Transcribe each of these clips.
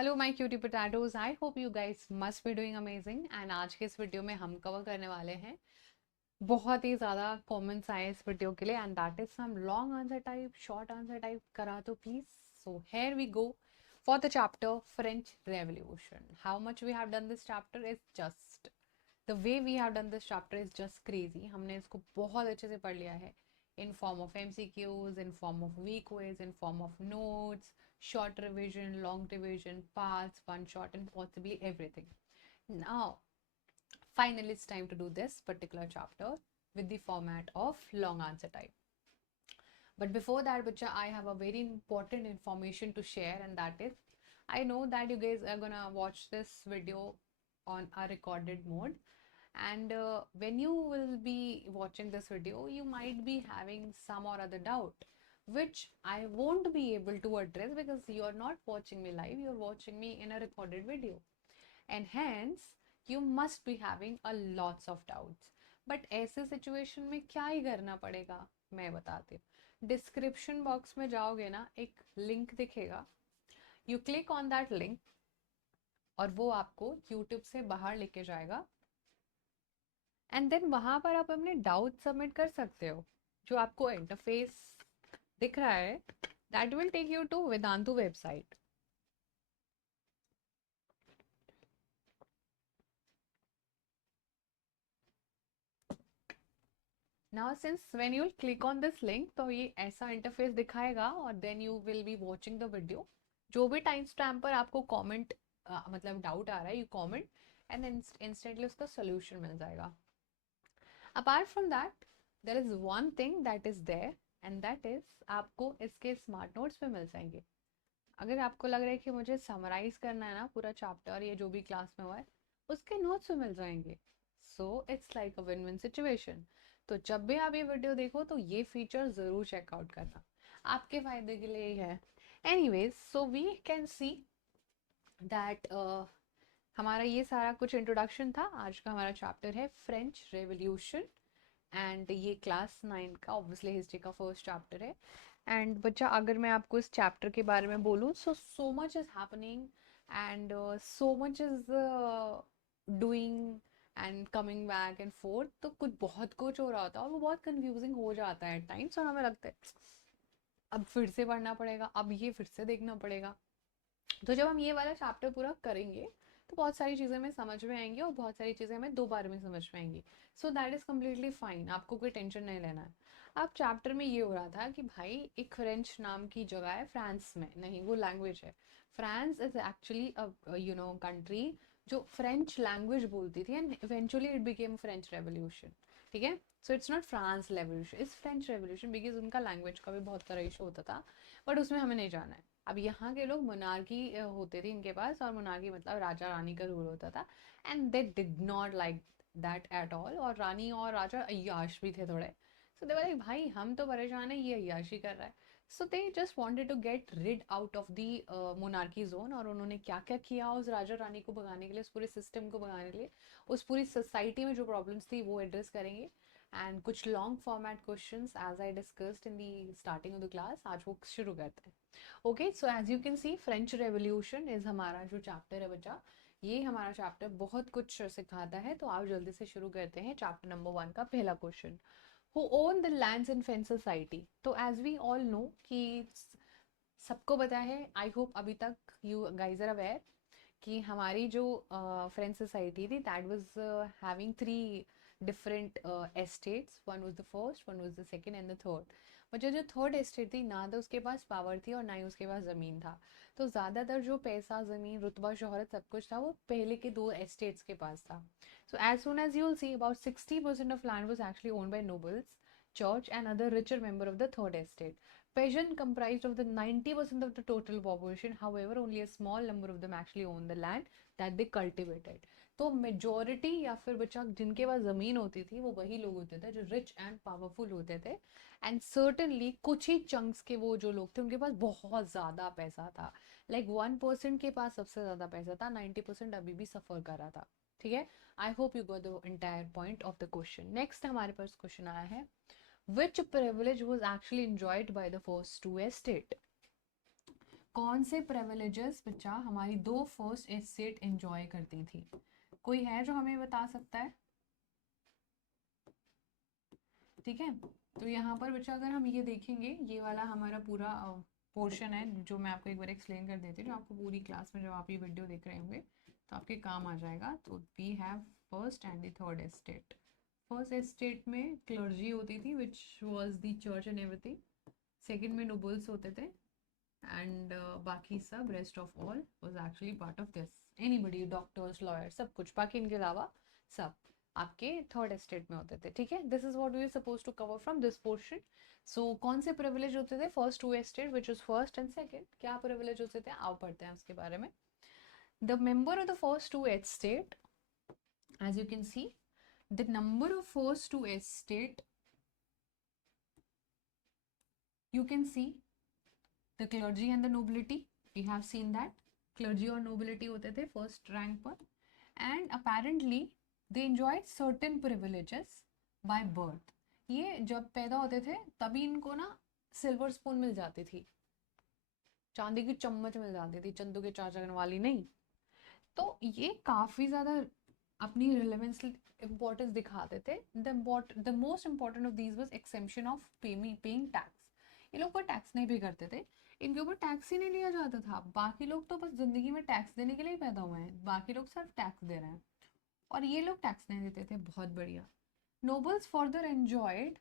Hello my cutie potatoes, I hope you guys must be doing amazing. And आज के इस video में हम कवर करने वाले हैं बहुत ही ज़्यादा कमेंट्स आए इस वीडियो के लिए, and that is some long answer type, short answer type करा तो please. So here we go for the chapter French revolution. How much we have done this chapter is just the way we have done this chapter is just crazy. हमने इसको बहुत अच्छे से पढ़ लिया है in form of MCQs, in form of weak quiz, in form of notes, short revision, long revision, parts, one shot, and possibly everything. Now, finally, it's time to do this particular chapter with the format of long answer type. But before that, Bacha, I have a very important information to share, and that is I know that you guys are gonna watch this video on a recorded mode, and when you will be watching this video, you might be having some or other doubt, which I won't be able to address because you're not watching me live, you're watching me in a recorded video, and hence you must be having a lots of doubts. But ऐसे situation में क्या ही करना पड़ेगा, मैं बताती हूँ। Description box में जाओगे ना, एक लिंक दिखेगा, you click on that link और वो आपको यूट्यूब से बाहर लेके जाएगा, एंड देन वहां पर आप अपने डाउट सबमिट कर सकते हो। जो आपको इंटरफेस दिख रहा है, that will take you to Vedantu website. Now since when you click on this link, तो ये ऐसा इंटरफेस दिखाएगा और then you will be watching the video. जो भी टाइम स्टैम्प पर आपको कमेंट मतलब डाउट आ रहा है, you comment and then instantly उसका सोल्यूशन मिल जाएगा। Apart from that, there is one thing that is there, and that is आपको इसके स्मार्ट नोट्स पे मिल जाएंगे। अगर आपको लग रहा है कि मुझे समराइज करना है ना पूरा चैप्टर, ये जो भी क्लास में हुआ है, उसके नोट्स भी मिल जाएंगे। So it's like a win win situation. तो जब भी आप ये वीडियो देखो तो ये फीचर ज़रूर चेकआउट करना, आपके फायदे के लिए ही है। Anyways, so we can see that हमारा ये सारा कुछ इंट्रोडक्शन था। आज का हमारा चैप्टर है फ्रेंच रेवोल्यूशन, एंड ये क्लास 9 का ऑब्वियसली हिस्ट्री का फर्स्ट चैप्टर है। एंड बच्चा, अगर मैं आपको इस चैप्टर के बारे में बोलूँ, so much is happening and so much is doing and coming back and fourth, तो कुछ बहुत कुछ हो रहा होता है और वो बहुत कंफ्यूजिंग हो जाता है एट टाइम्स, और हमें लगता है अब फिर से पढ़ना पड़ेगा, अब ये फिर से देखना पड़ेगा। तो जब हम ये वाला चैप्टर पूरा करेंगे तो बहुत सारी चीज़ें हमें समझ में आएंगी और बहुत सारी चीज़ें हमें 2 बार में समझ में आएंगी। So that is completely fine, आपको कोई टेंशन नहीं लेना है। अब चैप्टर में ये हो रहा था कि भाई एक फ्रेंच नाम की जगह है फ्रांस में, नहीं वो लैंग्वेज है। फ्रांस इज एक्चुअली कंट्री जो फ्रेंच लैंग्वेज बोलती थी, and eventually it became French revolution. ठीक है, so it's not France revolution, it's French revolution, because उनका लैंग्वेज का भी बहुत तरह इशू होता था, बट उसमें हमें नहीं जाना है। अब यहाँ के लोग मोनार्की होते थे इनके पास, और मोनार्की मतलब राजा रानी का रूल होता था, and they did not like that at all. और रानी और राजा अय्याश भी थे थोड़े, सो दे वर लाइक भाई हम तो परेशान है, ये अय्याशी कर रहा है। So they just wanted to get rid out of the monarchy zone. और उन्होंने क्या क्या किया उस राजा रानी को भगाने के लिए, उस पूरे सिस्टम को भगाने के लिए, उस पूरी सोसाइटी में जो प्रॉब्लम्स थी वो एड्रेस करेंगे। एंड कुछ long format questions as I discussed in the starting of the class, आज वो शुरू करते हैं। Okay, so as you can see French revolution is हमारा जो चैप्टर है बच्चा, ये हमारा चैप्टर बहुत कुछ सिखाता है। तो आप जल्दी से शुरू करते हैं चैप्टर नंबर 1 का पहला question. Who own the lands in French society? तो एज वी ऑल नो कि सबको पता है, आई होप अभी तक यू गाइज आर अवेयर कि हमारी जो फ्रेंच सोसाइटी थी that was having 3 different estates. One was the first, one was the second and the third. मुझे जो थर्ड एस्टेट थी ना, तो उसके पास पावर थी और ना ही उसके पास ज़मीन था। तो ज़्यादातर जो पैसा, ज़मीन, रुतबा, शोहरत सब कुछ था वो पहले के 2 एस्टेट्स के पास था। So as soon as you will see, about 60% of land was actually owned by nobles, church and other richer member of the third estate. Peasant comprised of the 90% of the total population, however only a small number of them actually own the land that they cultivated. तो majority या फिर बच्चा जिनके पास ज़मीन होती थी वो वही लोग होते थे जो रिच एंड पावरफुल होते थे, एंड सर्टनली कुछ ही चंक्स के वो जो लोग थे उनके पास बहुत ज़्यादा पैसा था। लाइक 1% के पास सबसे ज़्यादा पैसा था, 90% अभी भी सफ़र कर रहा था। ठीक है, आई hope you got the entire point of the question. Next हमारे पास क्वेश्चन आया है, which privilege was actually enjoyed by the first 2 estate? कौन से प्रिविलेजेस बच्चा हमारी दो फर्स्ट एस्टेट एंजॉय करती थी? कोई है जो हमें बता सकता है? ठीक है, तो यहाँ पर बच्चा अगर हम ये देखेंगे, ये वाला हमारा पूरा पोर्शन है जो मैं आपको एक बार एक्सप्लेन कर देती हूँ, जो आपको पूरी क्लास में जब आप ये वीडियो देख रहे होंगे तो आपके काम आ जाएगा। तो we have first and the third estate. First estate में क्लर्जी होती थी which was the church and everything. Second में नोबल्स होते थे एंड बाकी सब rest of all was actually part of this. Anybody, doctors, lawyers, सब कुछ बाकी इनके अलावा सब आपके थर्ड एस्टेट में होते थे। ठीक है, this is what we are suppose to cover from this portion. So कौन से प्रिविलेज होते थे? First two estate which is first and second. क्या प्रिविलेज होते थे आओ पढ़ते हैं उसके बारे में। The member of the first two estate, as you can see, the number of first two estate, you can see the clergy and the nobility. We have seen that clergy और nobility होते थे first rank पर, and apparently they enjoyed certain privileges by birth. ये जब पैदा होते थे तभी इनको ना सिल्वर स्पून मिल जाती थी, चांदी की चम्मच मिल जाती थी, चंदू के चार चगन वाली नहीं। तो ये काफी ज्यादा अपनी रिलेवेंस इंपॉर्टेंस दिखाते थे। The most important of these was exemption of paying tax. ये लोग पर टैक्स नहीं पे करते थे, इनके ऊपर टैक्स ही नहीं लिया जाता था। बाकी लोग तो बस जिंदगी में टैक्स देने के लिए पैदा हुए हैं, बाकी लोग सिर्फ टैक्स दे रहे हैं और ये लोग टैक्स नहीं देते थे। बहुत बढ़िया। Nobles further enjoyed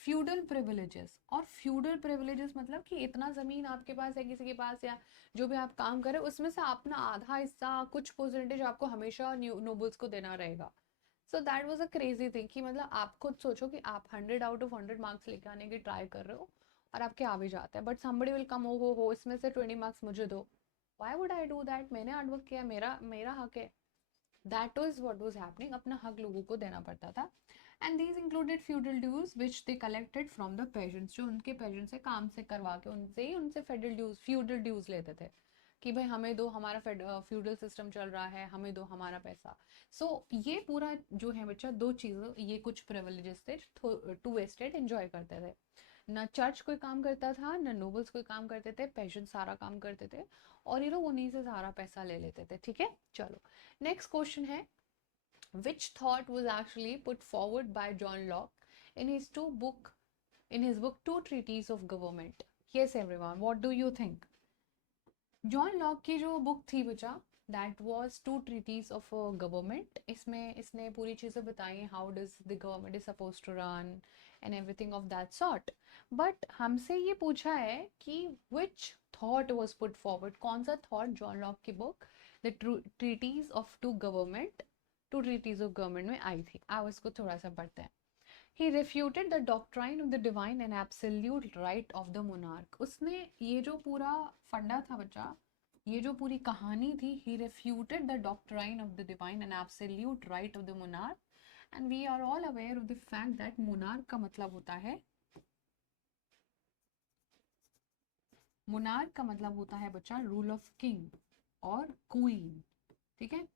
feudal privileges. और फ्यूडल प्रिविलेजेस मतलब कि इतना जमीन आपके पास है किसी के पास, या जो भी आप काम करें उसमें से अपना आधा हिस्सा, कुछ परसेंटेज आपको हमेशा नोबल्स को देना रहेगा। सो that was a crazy thing कि मतलब आप खुद सोचो कि आप 100 आउट ऑफ 100 मार्क्स लेके आने की ट्राई कर रहे हो और आपके आ भी जाता है, बट समबडी विल कम, हो इसमें से 20 मार्क्स मुझे दो। Why would I do that? मैंने हार्डवर्क किया, मेरा मेरा हक है। That was what was happening, अपना हक लोगों को देना पड़ता था। And these included feudal dues which they collected from the peasants, जो उनके पेजेंट्स से काम से करवा के उनसे फेडरल ड्यूज, फ्यूडल ड्यूज लेते थे कि भाई हमें दो, हमारा फ्यूडल सिस्टम चल रहा है, हमें दो हमारा पैसा। सो ये पूरा जो है बच्चा दो चीज़ें, ये कुछ प्रिविलेजेस थे टू एस्टेट एंजॉय करते थे। ना चर्च कोई काम करता था, ना नोबल्स कोई काम करते थे, पेशेंट सारा काम करते थे और ये लोग उन्हीं से सारा पैसा ले लेते थे। ठीक है, चलो नेक्स्ट क्वेश्चन है, which thought was actually put forward by John Locke in his book Two Treatises of Government? Yes everyone, what do you think? John Locke की जो बुक थी बच्चा, that was two treatise of government. इसमें इसने पूरी चीज़ें बताई, how does the government is suppose to run and everything of that sort. But हमसे ये पूछा है कि which thought was put forward, कौन सा थॉट जॉन लॉक की book the treatise of two treatise of government में आई थी। आओ इसको थोड़ा सा पढ़ते हैं। He refuted the doctrine of the divine and absolute right of the monarch. उसने ये जो पूरा फंडा था बच्चा, ये जो पूरी कहानी थी, he refuted the doctrine of the divine and absolute right of the monarch, and we are all aware of the fact that monarch का मतलब होता है, monarch का मतलब होता है बच्चा रूल ऑफ किंग और क्वीन। ठीक है,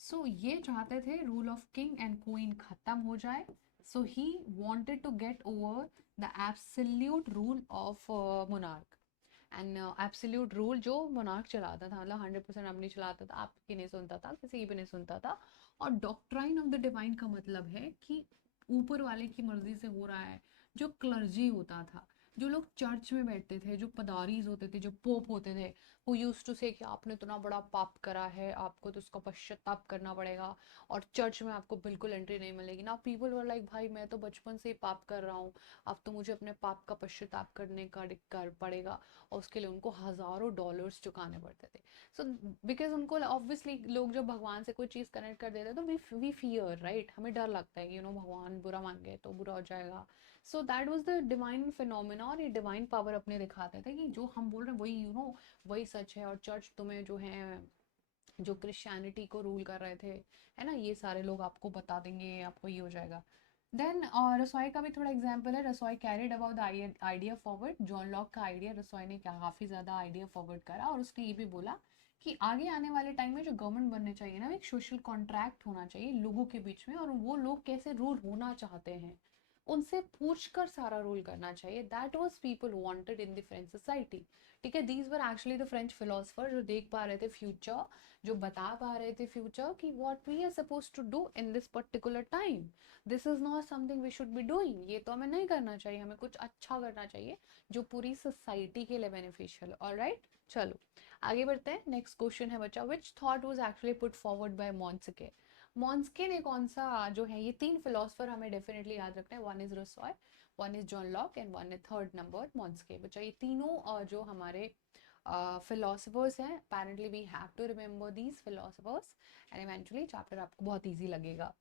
सो ये चाहते थे rule of king and queen खत्म हो जाए। So he wanted to get over the absolute rule of monarch, and absolute rule जो monarch चलाता था, मतलब 100% अपनी चलाता था, आपकी नहीं सुनता था, किसी की भी नहीं सुनता था। और डॉक्ट्राइन ऑफ द डिवाइन का मतलब है कि ऊपर वाले की मर्जी से हो रहा है। जो क्लर्जी होता था, जो लोग चर्च में बैठते थे, जो पदारीज होते थे, जो पोप होते थे, वो यूज्ड टू से कि आपने इतना बड़ा पाप करा है, आपको तो उसका पश्चाताप करना पड़ेगा और चर्च में आपको बिल्कुल एंट्री नहीं मिलेगी ना। पीपल वर लाइक भाई मैं तो बचपन से ही पाप कर रहा हूँ, अब तो मुझे अपने पाप का पश्चाताप करने का कर पड़ेगा, और उसके लिए उनको हजारों डॉलर्स चुकाने पड़ते थे। सो बिकॉज उनको ऑब्वियसली लोग जब भगवान से कोई चीज़ कनेक्ट कर देते हैं तो वी फियर, राइट, हमें डर लगता है, भगवान बुरा मान गए तो बुरा हो जाएगा। So that was the divine phenomena, और ये डिवाइन पावर अपने दिखाते थे कि जो हम बोल रहे हैं वही वही सच है। और चर्च तुम्हें जो है, जो क्रिश्चियनिटी को रूल कर रहे थे, है ना, ये सारे लोग आपको बता देंगे, आपको ये हो जाएगा। देन रसोई का भी थोड़ा एग्जाम्पल है। रसोई carried about the idea forward. John Locke का आइडिया रसोई ने काफ़ी ज़्यादा आइडिया फॉरवर्ड करा, और उसने ये भी बोला कि आगे आने वाले टाइम में जो गवर्नमेंट बनने चाहिए ना, एक सोशल कॉन्ट्रैक्ट होना चाहिए लोगों के बीच में, और वो लोग कैसे रूल होना चाहते हैं उनसे पूछकर सारा रूल करना चाहिए। That was people wanted in the French society. ठीक है, these were actually the French philosopher जो देख पा रहे थे फ्यूचर, जो बता पा रहे थे फ्यूचर कि what we are suppose to do in this particular time, this is not something we should be doing, ये तो हमें नहीं करना चाहिए, हमें कुछ अच्छा करना चाहिए जो पूरी सोसाइटी के लिए बेनिफिशियल। ऑलराइट, चलो आगे बढ़ते हैं। नेक्स्ट क्वेश्चन है बच्चा, which thought was actually put forward by Montesquieu. Montesquieu ने कौन सा जो है, ये तीन फिलोसफर हमें डेफिनेटली याद रखना है, one is Rousseau, one is John Locke and one is third number Montesquieu. बच्चा ये तीनों जो हमारे philosophers हैं, apparently we have to remember these philosophers and eventually chapter आपको बहुत easy लगेगा।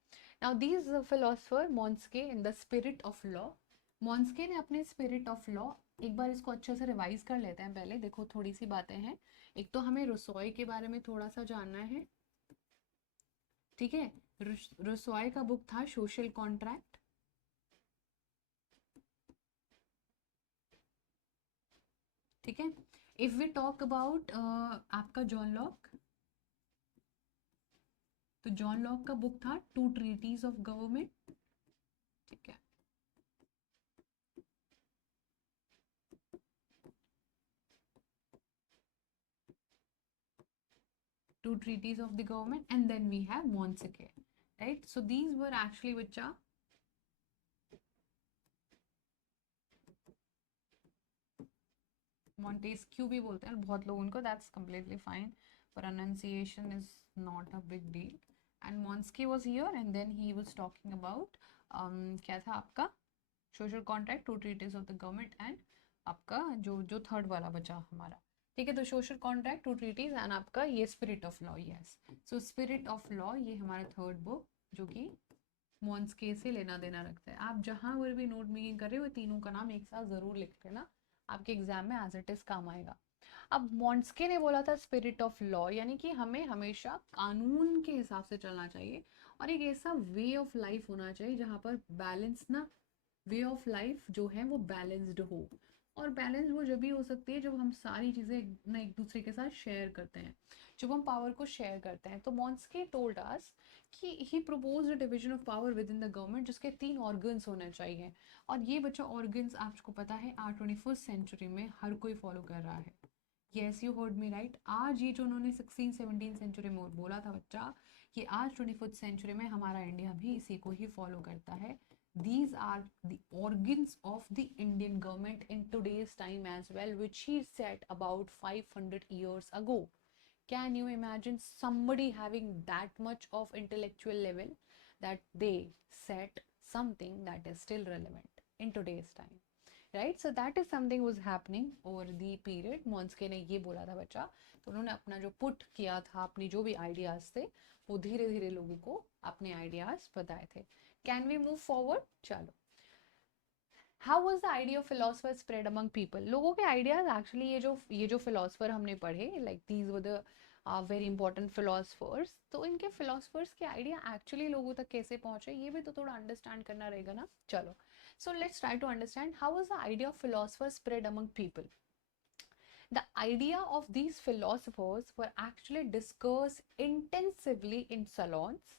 now these philosopher Montesquieu in the spirit of law, Montesquieu ने अपने spirit of law, एक बार इसको अच्छे से रिवाइज कर लेते हैं पहले। देखो थोड़ी सी बातें हैं, एक तो हमें रोसॉय के बारे में थोड़ा सा जानना है, ठीक है। रोसॉय का बुक था सोशल कॉन्ट्रैक्ट, ठीक है। इफ वी टॉक अबाउट आपका जॉन लॉक, तो जॉन लॉक का बुक था टू ट्रीटीज ऑफ गवर्नमेंट, ठीक है। Two treaties of the government, and then we have Montesquieu, right? So these were actually which are Montesquieu भी बोलते हैं बहुत लोग उनको, that's completely fine, pronunciation is not a big deal, and Montesquieu was here and then he was talking about क्या था आपका social contract, two treatise of the government and आपका जो जो थर्ड वाला बचा हमारा, ठीक है। तो social contract, two treatise and आपका ये spirit of law, yes. So spirit of law ये हमारा थर्ड बुक जो कि मॉन्स्के से लेना देना रखता है। आप जहां पर भी नोट मेकिंग कर रहे हो तीनों का नाम एक साथ जरूर लिख लेना, आपके एग्जाम में एज इट इज काम आएगा। अब मॉन्स्के ने बोला था स्पिरिट ऑफ लॉ, यानी कि हमें हमेशा कानून के हिसाब से चलना चाहिए और एक ऐसा वे ऑफ लाइफ होना चाहिए जहां पर बैलेंस ना, वे ऑफ लाइफ जो है वो बैलेंस्ड हो। और बैलेंस वो जब भी हो सकती है जब हम सारी चीज़ें ना एक दूसरे के साथ शेयर करते हैं, जब हम पावर को शेयर करते हैं। तो मॉन्स्के टोल्ड अस कि he proposed a division of power within the government जिसके 3 ऑर्गन्स होने चाहिए। और ये बच्चा ऑर्गन्स आपको पता है आज 21st सेंचुरी में हर कोई फॉलो कर रहा है। Yes you heard me right, आज ये जो उन्होंने 16-17 सेंचुरी में बोला था बच्चा, कि आज 21st सेंचुरी में हमारा इंडिया भी इसी को ही फॉलो करता है। These are the organs of the Indian government in today's time as well, which he said about 500 years ago. Can you imagine somebody having that much of intellectual level that they said something that is still relevant in today's time? Right, so that is something was happening over the period. Montesquieu ने ये बोला था बच्चा, तो उन्होंने अपना जो put किया था, अपनी जो भी आइडियाज थे वो धीरे धीरे लोगों को अपने आइडियाज बताए थे। कैन वी मूव फॉरवर्ड, चलो। How was the idea of philosopher spread among people, लोगों के आइडियाज एक्चुअली ये जो फिलोसफर हमने पढ़े, like these were the very important philosophers, तो इनके फिलोसफर्स के आइडिया एक्चुअली लोगों तक कैसे पहुंचे ये भी तो थोड़ा अंडरस्टैंड करना रहेगा ना। चलो, so let's try to understand how was the idea of philosophers spread among people. The idea of these philosophers were actually discussed intensively in salons,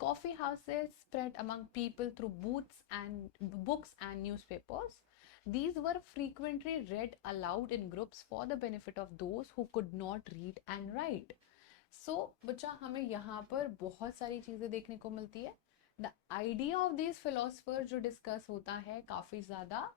coffee houses, spread among people through booths and books and newspapers. These were frequently read aloud in groups for the benefit of those who could not read and write. So बच्चा हमें यहाँ पर बहुत सारी चीजें देखने को मिलती है। The idea of this philosopher जो डिस्कस होता है काफी ज्यादा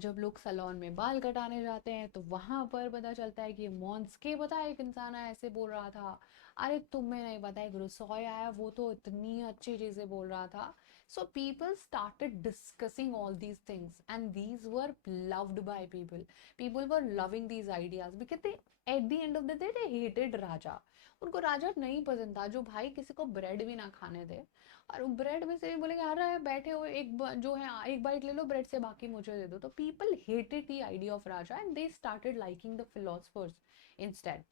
जब लोग सैलून में बाल कटाने जाते हैं तो वहां पर पता चलता है कि मॉन्स्के पता है एक इंसान ऐसे बोल रहा था, अरे तुम्हें नहीं पता एक रोसॉय आया वो तो इतनी अच्छी चीजें बोल रहा था। So people started discussing all these things and these were loved by people, people were loving these ideas because they at the end of the day they hated raja, उनको राजा नहीं पसंद था जो भाई किसी को ब्रेड भी ना खाने दे, और ब्रेड में से बोलेंगे अरे बैठे हुए जो है एक बाइट ले लो ब्रेड से बाकी मुझे दे दो। तो people hated the idea of Raja and they started liking the philosophers instead.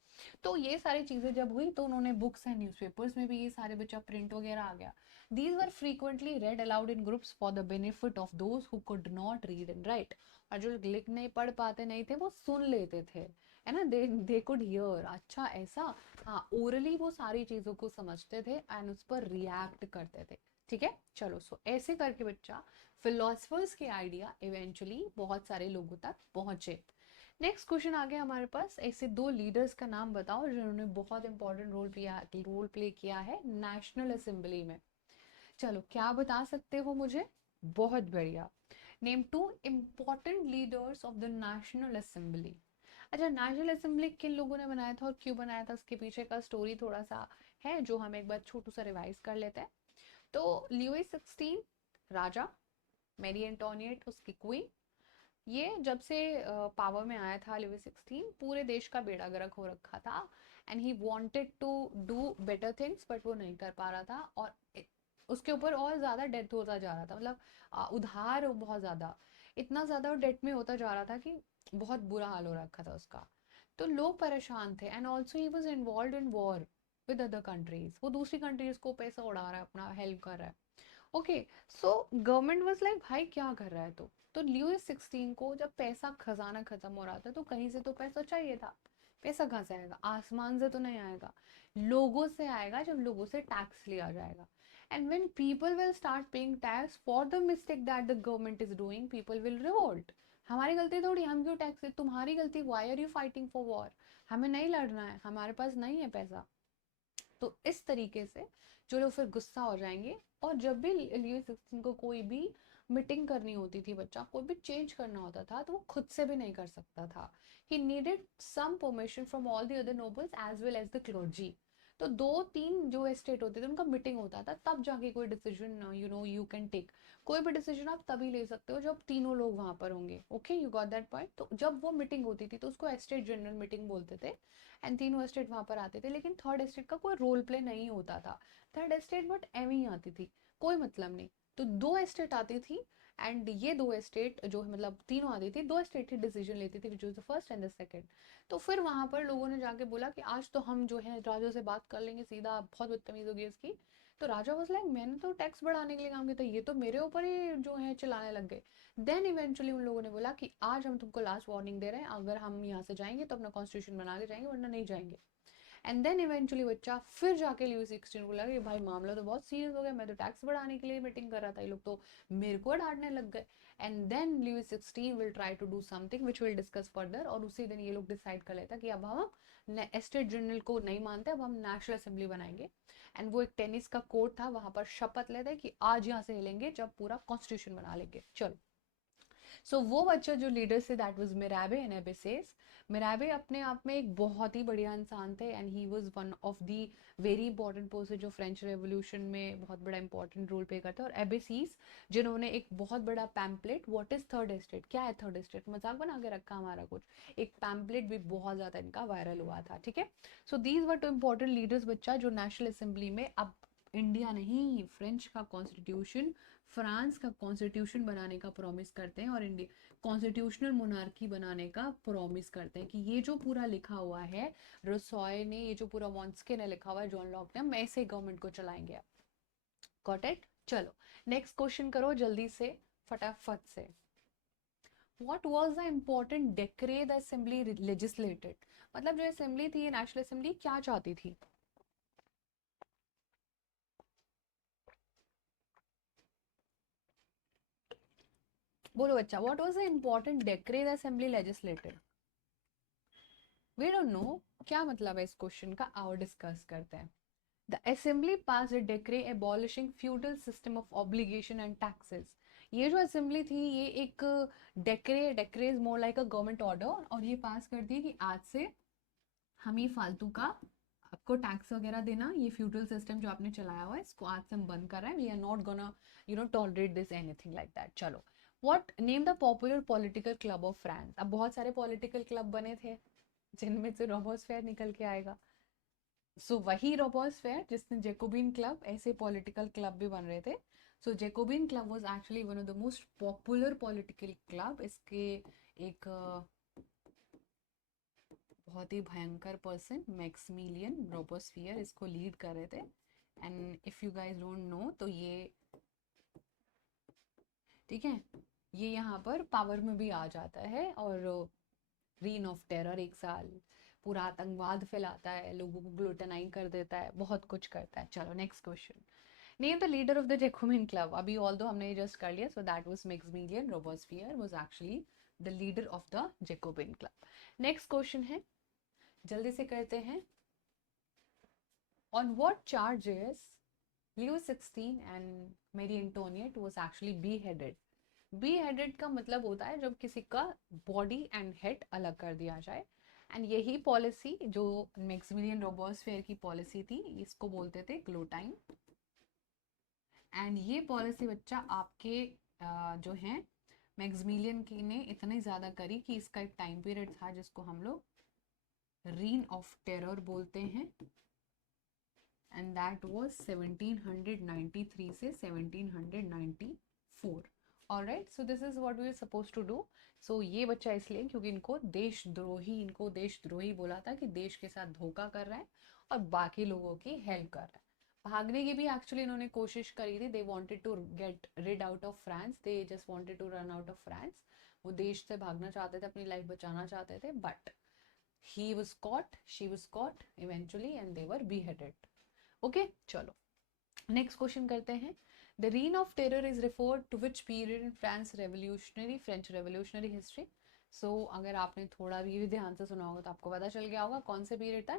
तो ये सारी चीजें जब हुई तो उन्होंने बुक्स एंड न्यूज़पेपर्स में भी ये सारे बच्चा प्रिंट वगैरह आ गया। These were frequently red allowed in groups for the benefit of those who could not read and right, और जो लिख नहीं पढ़ पाते नहीं थे वो सुन लेते थे, है ना, दे कुड हियर। अच्छा ऐसा, हाँ ओरली वो सारी चीजों को समझते थे एंड उस पर रिएक्ट करते थे, ठीक है। चलो, सो ऐसे करके बच्चा फिलोसफर्स के आइडिया इवेंचुअली बहुत सारे लोगों तक पहुंचे। नेक्स्ट क्वेश्चन आ गया हमारे पास, ऐसे दो लीडर्स का नाम बताओ जिन्होंने बहुत इंपॉर्टेंट रोल प्ले किया है नेशनल असेंबली में। चलो क्या बता सकते हो मुझे? बहुत बढ़िया। Name two important leaders of the national assembly. अच्छा, नेशनल असेंबली किन लोगों ने बनाया था और क्यों बनाया था, उसके पीछे का स्टोरी थोड़ा सा है जो हम एक बार छोटू सा रिवाइज कर लेते हैं। तो ल्यूइस 16 राजा, मैरी एंटोनिएट उसकी क्वीन। ये जब से पावर में आया था लुई 16, पूरे देश का बेड़ा गर्क हो रखा था and he wanted to do better things but वो नहीं कर पा रहा था, और उसके ऊपर और ज्यादा डेथ होता जा रहा था, मतलब उधार बहुत ज्यादा, इतना ज्यादा डेट में होता जा रहा था कि बहुत बुरा हाल हो रखा था उसका। तो लोग परेशान थे and also he was involve in war with other countries, वो दूसरी कंट्रीज को पैसा उड़ा रहा है, अपना हेल्प कर रहा है। Okay, so government was like भाई क्या कर रहा है तो ल्यूइस 16 को जब पैसा खजाना खत्म हो रहा था तो कहीं से तो पैसा चाहिए था। पैसा कहाँ से आएगा? आसमान से तो नहीं आएगा, लोगों से आएगा, जब लोगों से टैक्स लिया जाएगा। And when people will start paying tax for the mistake that the government is doing, people will revolt. हमारी गलती थोड़ी, हम क्यों टैक्स दे, तुम्हारी गलती, why are you fighting for war? हमें नहीं लड़ना है, हमारे पास नहीं है पैसा। तो इस तरीके से जो लोग फिर गुस्सा हो जाएंगे, और जब भी ल्यूइस 16 को कोई भी मीटिंग करनी होती थी, बच्चा कोई भी चेंज करना होता था, तो वो खुद से भी नहीं कर सकता था। He needed some permission from all the other nobles as well as the clergy. तो दो तीन जो एस्टेट होते थे उनका मीटिंग होता था, तब जाके कोई डिसीजन यू कैन टेक। कोई भी डिसीजन आप तभी ले सकते हो जब तीनों लोग वहां पर होंगे। Okay, you got that point? तो जब वो मीटिंग होती थी तो उसको एस्टेट जनरल मीटिंग बोलते थे एंड तीनों एस्टेट वहां पर आते थे, लेकिन थर्ड एस्टेट का कोई रोल प्ले नहीं होता था। थर्ड एस्टेट बट एम ही आती थी, कोई मतलब नहीं। तो दो एस्टेट आती थी एंड ये दो एस्टेट जो मतलब तीनों आती थी, दो एस्टेट ही डिसीजन लेती थी, which was the first and the second. तो फिर वहां पर लोगों ने जाके बोला कि आज तो हम जो है राजा से बात कर लेंगे सीधा, बहुत बदतमीज होगी इसकी। तो राजा वाज लाइक मैंने तो टैक्स बढ़ाने के लिए काम किया था, ये तो मेरे ऊपर ही जो है चिल्लाने लग गए। देन इवेंचुअली उन लोगों ने बोला कि आज हम तुमको लास्ट वार्निंग दे रहे हैं, अगर हम यहाँ से जाएंगे तो अपना कॉन्स्टिट्यूशन बना के जाएंगे, वरना नहीं जाएंगे। एंड देन इवेंचुअली बच्चा फिर जाके ल्यूइस 16 को लगा कि भाई मामला तो बहुत सीरियस हो गया, मैं तो टैक्स बढ़ाने के लिए मीटिंग कर रहा था, ये लोग तो मेरे को डांटने लग गए। And then Louis 16 will try to do something which will discuss further, और उसी दिन ये लोग डिसाइड कर लेता कि अब हम एस्टेट जनरल को नहीं मानते, अब हम नेशनल असेंबली बनाएंगे। एंड वो एक टेनिस का कोर्ट था, वहां पर शपथ लेते कि आज यहाँ से हिलेंगे जब पूरा कॉन्स्टिट्यूशन बना लेंगे, चलो। सो वो बच्चा जो लीडर से that was Mirabeau and Abbe Sieyes. Mirabeau अपने आप में एक बहुत ही बढ़िया इंसान थे and he was one of the very important person जो फ्रेंच रेवोल्यूशन में बहुत बड़ा इंपॉर्टेंट रोल प्ले करता है। और एबेसीस जिन्होंने एक बहुत बड़ा pamphlet, what is third estate, क्या है थर्ड एस्टेट, मजाक बना के रखा हमारा कुछ, एक पैम्पलेट भी बहुत ज्यादा इनका वायरल हुआ था। ठीक है, so these were two important leaders बच्चा जो नेशनल असेंबली में, अब इंडिया नहीं, फ्रेंच का कॉन्स्टिट्यूशन, फ्रांस का कॉन्स्टिट्यूशन बनाने का प्रॉमिस करते हैं और इंडिया कॉन्स्टिट्यूशनल मोनार्की बनाने का प्रॉमिस करते हैं कि ये जो पूरा लिखा हुआ है रसॉय ने, ये जो पूरा मॉन्स्के ने लिखा हुआ है, जॉन लॉक ने, हम ऐसे गवर्नमेंट को चलाएंगे। Got it? चलो नेक्स्ट क्वेश्चन करो जल्दी से, फटाफट से। What was the important decree the assembly legislated? मतलब जो असेंबली थी, नेशनल असेंबली क्या चाहती थी? बोलो बच्चा, what was the important decree the assembly legislated? We don't know, क्या मतलब है इस क्वेश्चन का, आओ डिस्कस करते हैं। The assembly passed a decree abolishing feudal system of obligation and taxes. ये जो असेंबली थी ये एक decree is more like a government order, और ये पास कर दी कि आज से हम ये फालतू का आपको टैक्स वगैरह देना, ये फ्यूडल सिस्टम जो आपने चलाया हुआ है, इसको आज से हम बंद कर रहे हैं, we are not gonna tolerate this anything like that. चलो, what name the popular political club of France? अब बहुत सारे पॉलिटिकल क्लब बने थे जिनमें से रॉबर्सफेयर निकल के आएगा। सो वही रॉबर्सफेयर जिसने जेकोबिन क्लब, ऐसे पॉलिटिकल क्लब भी बन रहे थे। So Jacobin club was actually one of the most popular political club. इसके एक बहुत ही भयंकर पर्सन मैक्सिमिलियन रॉबर्सफियर इसको लीड कर रहे थे। And if you guys don't know तो ये, ठीक है, ये यहाँ पर पावर में भी आ जाता है और रीन ऑफ टेरर, एक साल पूरा आतंकवाद फैलाता है, लोगों को ग्लूटेनाइन कर देता है, बहुत कुछ करता है। चलो next question. Name the leader of the Jacobin club. अभी ऑल्दो हमने जस्ट कर लिया, so that was Maximilien, Robespierre was actually the leader of the Jacobin club. Next question है, जल्दी से करते हैं। On what charges Louis 16 and Marie Antoinette was actually beheaded. Beheaded का मतलब होता है जब किसी का बॉडी एंड हेड अलग कर दिया जाए, एंड यही पॉलिसी जो मैक्सिमिलियन रोबोस्फेयर की पॉलिसी थी, इसको बोलते थे ग्लोटाइन। एंड ये पॉलिसी बच्चा आपके जो है मैक्सिमिलियन की ने इतनी ज़्यादा करी कि इसका एक टाइम पीरियड था जिसको हम लोग रीन ऑफ टेरर बोलते हैं, एंड दैट वाज 1793 से 1794। Alright, so this is what we are suppose to do. सो ये बच्चा इसलिए क्योंकि इनको देशद्रोही बोला था कि देश के साथ धोखा कर रहा है और बाकी लोगों की हेल्प कर रहा है। भागने की भी एक्चुअली इन्होंने कोशिश करी थी, they wanted to get rid out of France, they just wanted to run out of France. वो देश से भागना चाहते थे, अपनी लाइफ बचाना चाहते थे, but he was caught, she was caught eventually and they were beheaded. Okay, चलो नेक्स्ट क्वेश्चन करते हैं। The reign of terror is referred to which period in French revolutionary history. So अगर आपने थोड़ा भी ध्यान से सुना होगा तो आपको पता चल गया होगा कौन से पीरियड था।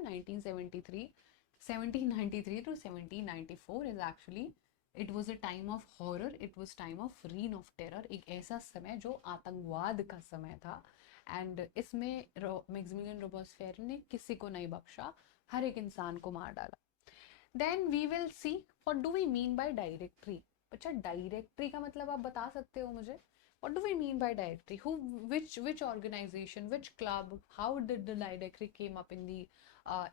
1793 to 1794 is actually, it was a time of horror, it was time of reign of terror, एक ऐसा समय जो आतंकवाद का समय था। एंड इसमें मैक्सिमिलियन रोबोस्फेयर ने किसी को नहीं बख्शा, हर एक इंसान को मार डाला। Then we will see what do we mean by directory. अच्छा, डायरेक्टरी का मतलब आप बता सकते हो मुझे? What do we mean by directory? Who which organization, which club, how did the directory came up in the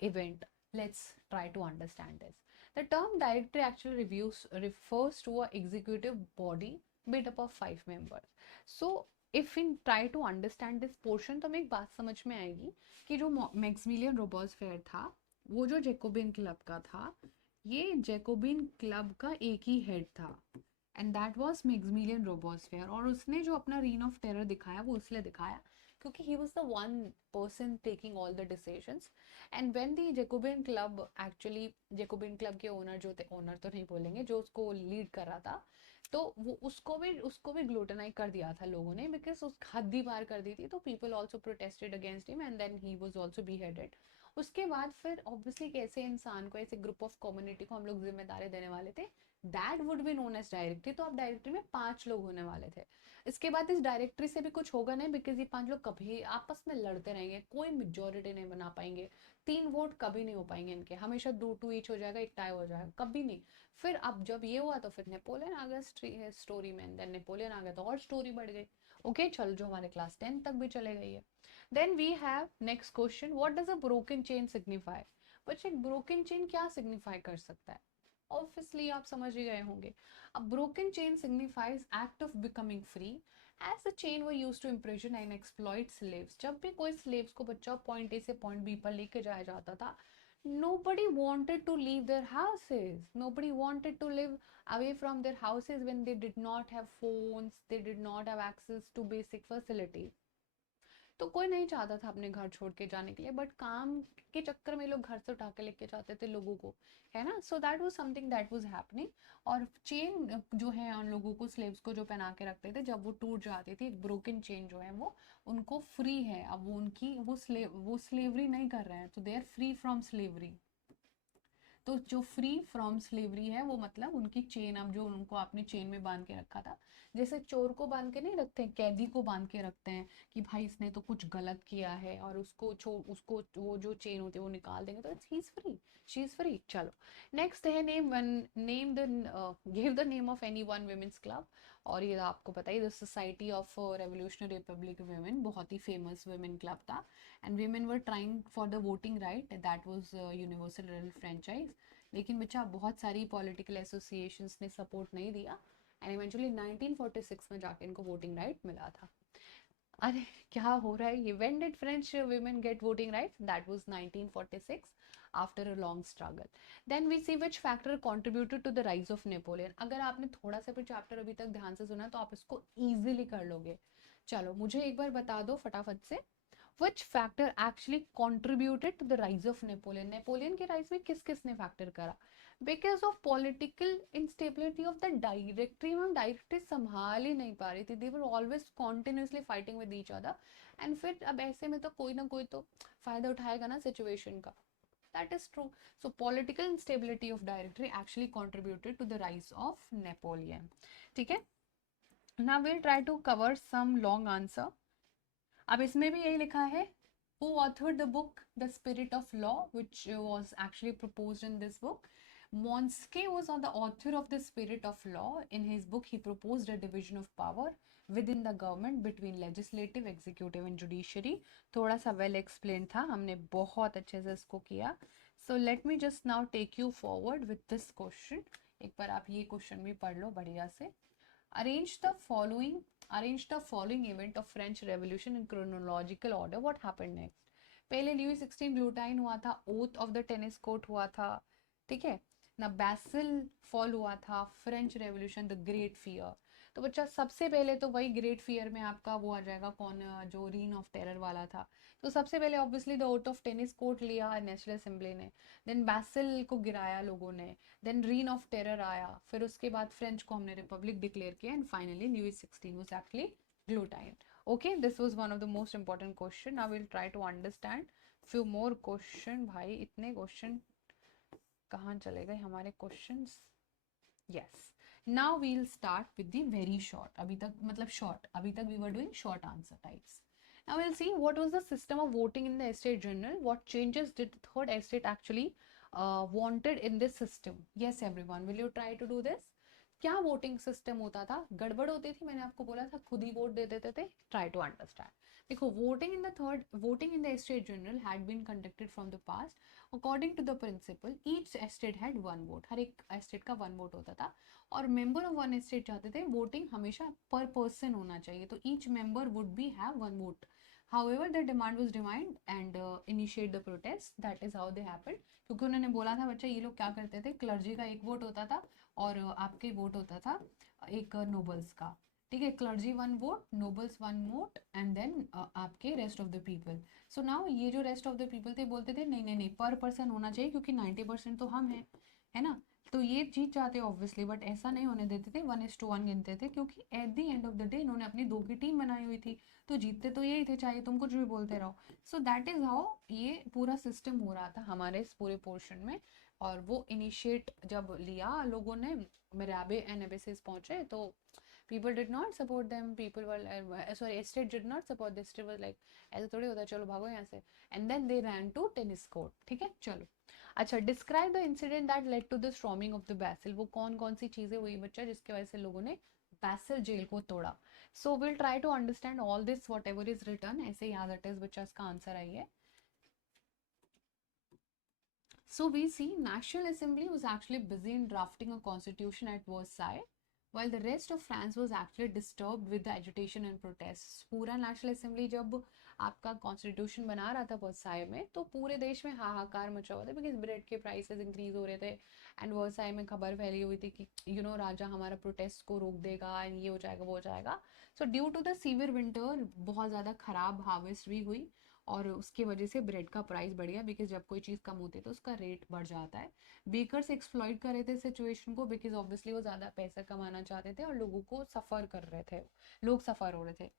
event? Let's try to understand this. The term directory actually refers to a executive body made up of 5 members. So if we try to understand this portion, तो हमें एक बात समझ में आएगी कि जो Maximilian रोबोस्फेयर था वो जो जैकोबिन क्लब का था, ये जैकोबिन क्लब का एक ही हेड था, एंड दैट वाज मैक्सिमिलियन रोबोस्फेयर। और उसने जो अपना रीन ऑफ टेरर दिखाया वो इसलिए दिखाया क्योंकि he was the one person taking all the decisions. And when the Jacobin club actually, Jacobin club के ओनर जो थे, ओनर तो नहीं बोलेंगे, जो उसको लीड कर रहा था, तो वो उसको भी ग्लूटेनाइज कर दिया था लोगों ने, बिकॉज उस हद ही पार कर दी थी। तो people also protested against him and then he was also beheaded. उसके बाद फिर ऑब्वियसली कैसे इंसान को, ऐसे ग्रुप ऑफ कम्युनिटी को हम लोग जिम्मेदारी देने वाले थे, that would be known as directory. तो अब डायरेक्टरी में 5 लोग होने वाले थे। इसके बाद इस डायरेक्टरी से भी कुछ होगा नहीं, बिकॉज ये 5 लोग कभी आपस में लड़ते रहेंगे, कोई मेजोरिटी नहीं बना पाएंगे, 3 वोट कभी नहीं हो पाएंगे इनके, हमेशा 2-2 ईच हो जाएगा, एक टाई हो जाएगा, कभी नहीं। फिर अब जब ये हुआ तो फिर नेपोलियन आ गया स्टोरी में, देन नेपोलियन आ गया तो और स्टोरी बढ़ गई। ओके, चल, जो हमारे क्लास 10 तक भी चले गई है। Then we have next question, what does a broken chain signify? बच्चे, broken chain क्या signify कर सकता है? Obviously आप समझ ही गए होंगे। A broken chain signifies act of becoming free, as the chain were used to imprison and exploit slaves. जब भी कोई slaves को बच्चा point A से point B पर लेके जाया जाता था, nobody wanted to leave their houses. Nobody wanted to live away from their houses when they did not have phones, they did not have access to basic facilities. तो कोई नहीं चाहता था अपने घर छोड़ के जाने के लिए, बट काम के चक्कर में लोग घर से उठा के लेके जाते थे लोगों को, है ना। सो that was something that was happening. और चेन जो है उन लोगों को, स्लेव्स को जो पहना के रखते थे, जब वो टूट जाती थी, एक ब्रोकन चेन जो है वो उनको फ्री है, अब वो उनकी वो स्लेवरी नहीं कर रहे हैं, तो they are free from slavery. तो जो फ्री फ्रॉम स्लेवरी है वो मतलब उनकी चेन, अब जो उनको आपने चेन में बांध के रखा था, जैसे चोर को बांध के नहीं रखते, कैदी को बांध के रखते हैं कि भाई इसने तो कुछ गलत किया है, और उसको वो जो चेन होती है वो निकाल देंगे, तो it's he is free, she is free. चलो नेक्स्ट है, give the name of any one women's club. और ये आपको पता ही, the society of revolutionary republic women बहुत ही फेमस वुमेन क्लब था, and women were trying for the voting right, that was universal franchise। लेकिन बच्चा बहुत सारी पॉलिटिकल एसोसिएशंस ने सपोर्ट नहीं दिया, एंड इवेंचुअली 1946 में जाके इनको वोटिंग राइट मिला था। अरे क्या हो रहा है ये? When did French women get voting rights? That was 1946, after a long struggle. Then we see which factor contributed to the rise of Napoleon। अगर आपने थोड़ा सा भी चैप्टर अभी तक ध्यान से सुना तो आप इसको इजीली कर लोगे। चलो मुझे एक बार बता दो फटाफट से, Which factor actually contributed to the rise of Napoleon? Napoleon के राइज में किस किसने फैक्टर करा? Because of political instability of the directory, ma'am directory संभाल ही नहीं पा रही थी, they were always continuously fighting with each other, and फिर अब ऐसे में तो कोई ना कोई तो फायदा उठाएगा ना सिचुएशन का. That is true. So political instability of directory actually contributed to the rise of Napoleon. ठीक है. Now we'll try to cover some long answer. अब इसमें भी यही लिखा है, who authored the book The Spirit of Law, which was actually proposed in this book. Montesquieu was the author of The Spirit of Law. In his book, he proposed a division of power within the government between legislative, executive and judiciary. थोड़ा सा well explained था, हमने बहुत अच्छे से इसको किया. So let me just now take you forward with this question. एक बार आप ये क्वेश्चन भी पढ़ लो बढ़िया से. Arrange the following event of French Revolution in chronological order. What happened next? पहले Louis 16 ग्लूटाइन हुआ था, oath of the tennis court हुआ था, ठीक है ना, बैसिल फॉल हुआ था, French revolution, the great fear. तो बच्चा सबसे पहले तो वही ग्रेट फियर में आपका वो आ जाएगा कौन, जो रीन ऑफ टेरर वाला था. तो सबसे पहले obviously the oath of tennis court लिया नेशनल असेंबली ने, देन बैसिल को गिराया लोगों ने, देन रीन ऑफ टेरर आया, फिर उसके बाद फ्रेंच को हमने रिपब्लिक डिक्लेयर किया, and finally Louis 16 was actually guillotined. Okay, this was one of the most important question. Now we'll try to understand few more question. भाई इतने question कहाँ चले गए हमारे questions? Yes. Now we'll start with the very short. अभी तक मतलब short. अभी तक we were doing short answer types. Now we'll see what was the system of voting in the estate general. What changes did the third estate actually wanted in this system? Yes, everyone. Will you try to do this? क्या voting system होता था, गड़बड़ होती थी, मैंने आपको बोला था खुद ही वोट दे देते थे. Try to understand. देखो, voting in the estate general had been conducted from the past according to the principle each estate had one vote. हर एक एस्टेट का वन वोट होता था, और मेंबर ऑफ वन एस्टेट चाहते थे वोटिंग हमेशा पर पर्सन होना चाहिए, तो each member would be have one vote. However, the demand was denied and initiate the protest. That is how they happened. क्योंकि उन्होंने बोला था बच्चा ये लोग क्या करते थे, क्लर्जी का एक वोट होता था और आपके वोट होता था एक नोबल्स का, ठीक है, clergy one vote, nobles one vote, and then आपके rest of the people. So now ये जो रेस्ट ऑफ द पीपल थे बोलते थे नहीं नहीं नहीं पर पर्सन होना चाहिए क्योंकि 90% तो हम हैं, है ना, तो ये जीत जाते ऑब्वियसली, बट ऐसा नहीं होने देते थे, 1:1 गिनते थे, क्योंकि eight the end of the day इन्होंने अपनी दो की टीम बनाई हुई थी, तो जीतते तो यही थे चाहे तुम कुछ भी बोलते रहो. सो दैट इज हाउ ये पूरा सिस्टम हो रहा था हमारे इस पूरे पोर्शन में. और वो इनिशिएट जब लिया लोगों ने, मेराबे एंड एबेसिस पहुंचे, तो people did not support them, people were sorry, estate did not support this, estate was like ऐसा थोड़ी होता है, चलो भागो यहाँ से, and then they ran to tennis court. ठीक है, चलो. अच्छा, describe the incident that led to the storming of the Bastille. वो कौन कौन सी चीजें हुई बच्चा जिसकी वजह से लोगों ने बैसिल जेल को तोड़ा. So will try to understand all this whatever is return, ऐसे याद इट इज बच्चा, इसका आंसर आई है. So we see National Assembly was actually busy in drafting a constitution at Versailles, while the rest of France was actually disturbed with the agitation and protests. पूरा National Assembly जब आपका constitution बना रहा था Versailles में, तो पूरे देश में हाहाकार मचा हुआ था, बिकॉज ब्रेड के प्राइसेस इंक्रीज हो रहे थे, एंड वर्साई में खबर फैली हुई थी कि राजा हमारा प्रोटेस्ट को रोक देगा, एंड ये हो जाएगा वो हो जाएगा. So due to the severe winter बहुत ज़्यादा खराब हार्वेस्ट भी हुई, और उसकी वजह से ब्रेड का प्राइस बढ़ गया, बिकॉज जब कोई चीज़ कम होती है तो उसका रेट बढ़ जाता है. बेकर्स एक्सप्लॉइट कर रहे थे सिचुएशन को, बिकॉज ऑब्वियसली वो ज़्यादा पैसा कमाना चाहते थे और लोगों को सफ़र कर रहे थे, लोग सफ़र हो रहे थे.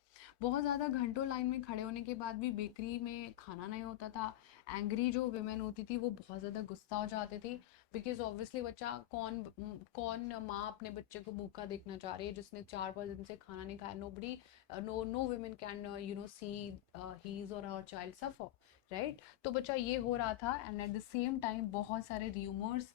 बहुत ज़्यादा घंटों लाइन में खड़े होने के बाद भी बेकरी में खाना नहीं होता था. एंग्री जो विमेन होती थी वो बहुत ज़्यादा गुस्सा हो जाती थी, बिकॉज ऑब्वियसली बच्चा कौन माँ अपने बच्चे को भूखा देखना चाह रही है जिसने 4-5 दिन से खाना नहीं खाया. Nobody, no women can see his or her child suffer, right? तो बच्चा ये हो रहा था, and at the same time बहुत सारे rumors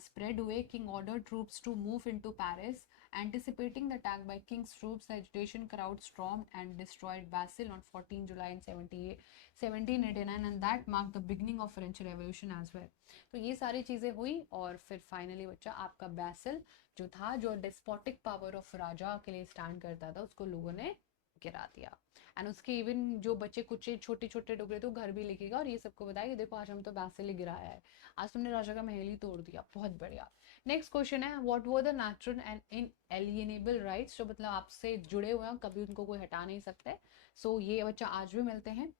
spread हुए. King ordered troops to move into Paris, anticipating the attack by King's troops. The agitation crowd stormed and destroyed Bastille on 14 July in 1789, and that marked the beginning of French Revolution as well. तो ये सारी चीज़ें हुई, और फिर finally बच्चा आपका बैसिल जो था, जो डेस्पोटिक पावर ऑफ राजा के लिए स्टैंड करता था, उसको लोगों ने गिरा दिया. एंड उसके इवन जो बच्चे कुछ छोटे छोटे टुकड़े थे वो घर भी लेके गया और ये सबको बताया कि देखो आज हम तो बैसिल ही गिराया है, आज तुमने राजा का महल ही तोड़ दिया. बहुत बढ़िया. नेक्स्ट क्वेश्चन है, what were the natural and inalienable rights, जो मतलब आपसे जुड़े हुए हैं, कभी उनको कोई हटा नहीं सकते. सो ये बच्चा आज भी मिलते हैं.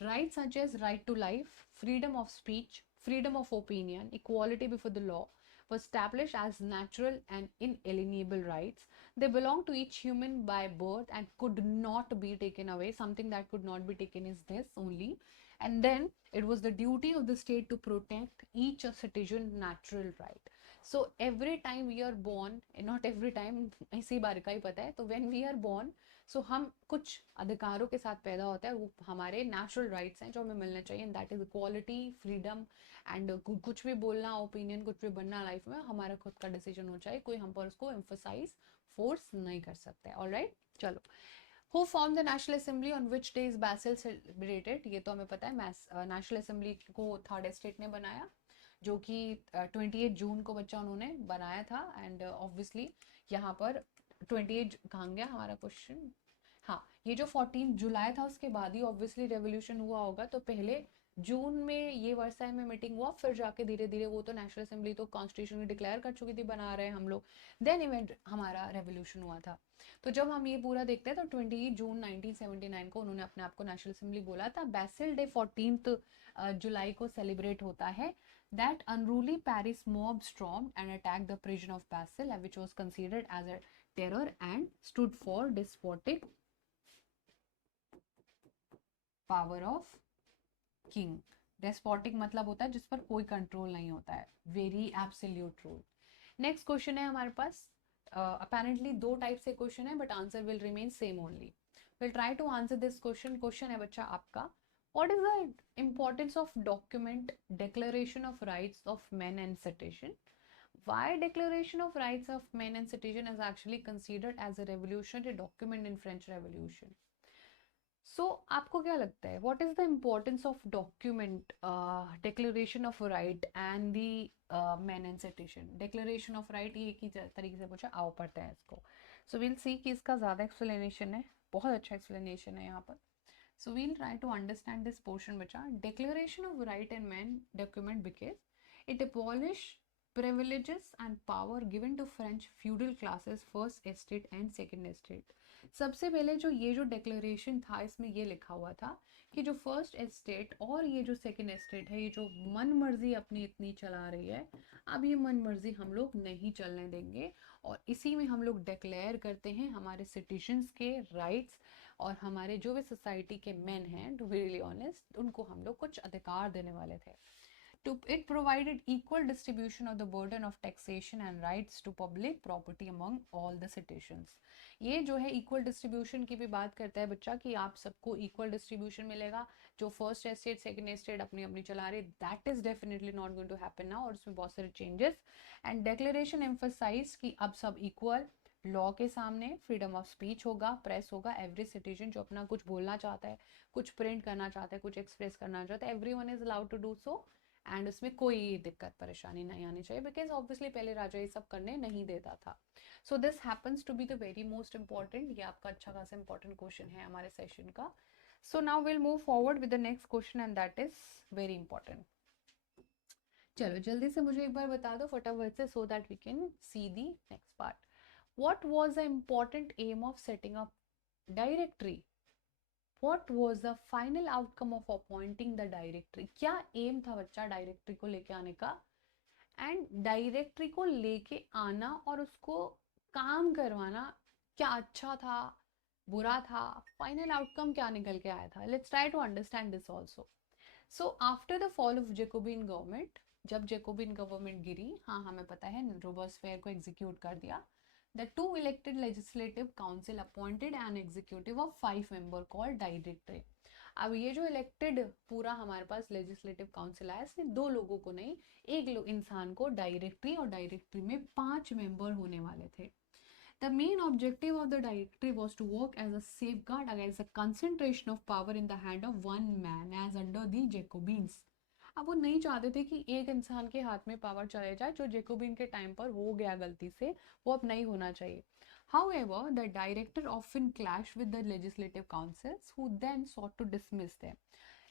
Rights such as right to life, freedom of speech, freedom of opinion, equality before the law were established as natural and inalienable rights. They belong to each human by birth and could not be taken away. Something that could not be taken is this only. And then it was the duty of the state to protect each citizen natural right. So every time we are born, not every time, इसी बार का ही पता है, तो when we are born, सो हम कुछ अधिकारों के साथ पैदा होता है, वो हमारे नेचुरल राइट्स हैं जो हमें मिलने चाहिए, and that is equality, freedom and कुछ भी बोलना, ओपिनियन कुछ भी बनना लाइफ में हमारा खुद का डिसीजन हो चाहिए, कोई हम पर उसको एम्फोसाइज फोर्स नहीं कर सकता है. ऑलराइट, चलो. Who formed the National Assembly on which day is Basel celebrated? ये तो हमें पता है, नेशनल असेंबली को थर्ड एस्टेट ने बनाया, जो कि 28 जून को बच्चा उन्होंने बनाया था. एंड ऑब्वियसली यहाँ पर 28 कहाँ गया हमारा क्वेश्चन, हाँ, ये जो 14 जुलाई था उसके बाद ही ऑब्वियसली रेवोल्यूशन हुआ होगा. तो पहले जून में ये वर्साई में मीटिंग हुआ, फिर जाके धीरे धीरे वो तो नेशनल असेंबली तो कॉन्स्टिट्यूशन डिक्लेयर कर चुकी थी, बना रहे हैं हम लोग, देन इवेंट हमारा रेवोल्यूशन हुआ था. तो जब हम ये पूरा देखते हैं तो 28 जून 1979 को उन्होंने अपने आप को नेशनल असेंबली बोला था. बेसिल डे 14 जुलाई को सेलिब्रेट होता है. That unruly Paris mob stormed and attacked the prison of Basel, which was considered as a terror and stood for despotic power of king. Despotic मतलब होता है जिस पर कोई कंट्रोल नहीं होता है, very absolute rule. Next question है हमारे पास. अपेरेंटली दो टाइप से क्वेश्चन है, but answer will remain same only. Will try to answer this question. Question है बच्चा आपका, what is the importance of document Declaration of Rights of Men and Citizen? Why Declaration of Rights of Men and Citizen is actually considered as a revolutionary document in French Revolution? So आपको क्या लगता है, what is the importance of document Declaration of Right and the Men and Citizen? Declaration of Right ये एक ही तरीके से पूछा, आओ पढ़ते हैं इसको. So we'll see कि इसका ज़्यादा explanation है, बहुत अच्छा explanation है यहाँ पर. So we'll try to understand this portion, bacha. Declaration of Right and Man document because it abolished privileges and power given to French feudal classes, first estate and second estate. सबसे पहले जो ये जो declaration था, इसमें ये लिखा हुआ था कि जो फर्स्ट एस्टेट और ये जो सेकंड एस्टेट है, ये जो मन मर्जी अपनी इतनी चला रही है, अब ये मन मर्जी हम लोग नहीं चलने देंगे, और इसी में हम लोग डिक्लेयर करते हैं हमारे सिटीजन्स के राइट्स, और हमारे जो भी सोसाइटी के मेन हैं, टू बी रियली ऑनेस्ट, उनको हम लोग कुछ अधिकार देने वाले थे. It provided equal distribution of the burden of taxation and rights to public property among all the citizens. ये जो है equal distribution की भी बात करता है बच्चा, कि आप सबको equal distribution मिलेगा. जो फर्स्ट एस्टेट सेकंड एस्टेट अपनी अपनी चला रहे, that is definitely not going to happen now, और उसमें बहुत सारे चेंजेस. एंड डिक्लेरेशन एम्फसाइज कि अब सब इक्वल लॉ के सामने, फ्रीडम ऑफ स्पीच होगा, प्रेस होगा, एवरी सिटीजन जो अपना कुछ बोलना चाहता है, कुछ प्रिंट करना चाहता है, कुछ एक्सप्रेस करना चाहता है, everyone is allowed to do so. And उसमें कोई दिक्कत परेशानी नहीं आनी चाहिए, बिकॉज ऑब्वियसली पहले राजा ये सब करने नहीं देता था. So this happens to be the very most important. ये आपका अच्छा खासा इंपॉर्टेंट क्वेश्चन है हमारे सेशन का. So now will move forward with the next question, and that is very important. चलो जल्दी से मुझे एक बार बता दो फटाफट से, so that we can see the next part. What was the important aim of setting up directory? What was the final outcome of appointing the directory? क्या एम था बच्चा डायरेक्टरी को लेके आने का, एंड डायरेक्टरी को लेके आना और उसको काम करवाना क्या अच्छा था, बुरा था, फाइनल आउटकम क्या निकल के आया था? Let's try to understand this also. So after the fall of Jacobin government, जब जेकोबिन गवर्नमेंट गिरी, हाँ हमें पता है, रोबर्सफेयर को एग्जीक्यूट कर दिया. The two elected legislative council appointed an executive of 5 member called directory. अब ये जो इलेक्टेड पूरा हमारे पास लेजिस्लेटिव काउंसिल आया, इसमें दो लोगों को नहीं, एक इंसान को डायरेक्टरी, और डायरेक्टरी में 5 मेंबर होने वाले थे. The main objective of the directory was to work as a safeguard against the concentration of power in the hand of one man as under the Jacobins. अब वो नहीं चाहते थे कि एक इंसान के हाथ में पावर चले जाए, जो जेकोबिन के टाइम पर हो गया गलती से, वो अब नहीं होना चाहिए. However, the director often clashed with the legislative councils, who then sought to dismiss them.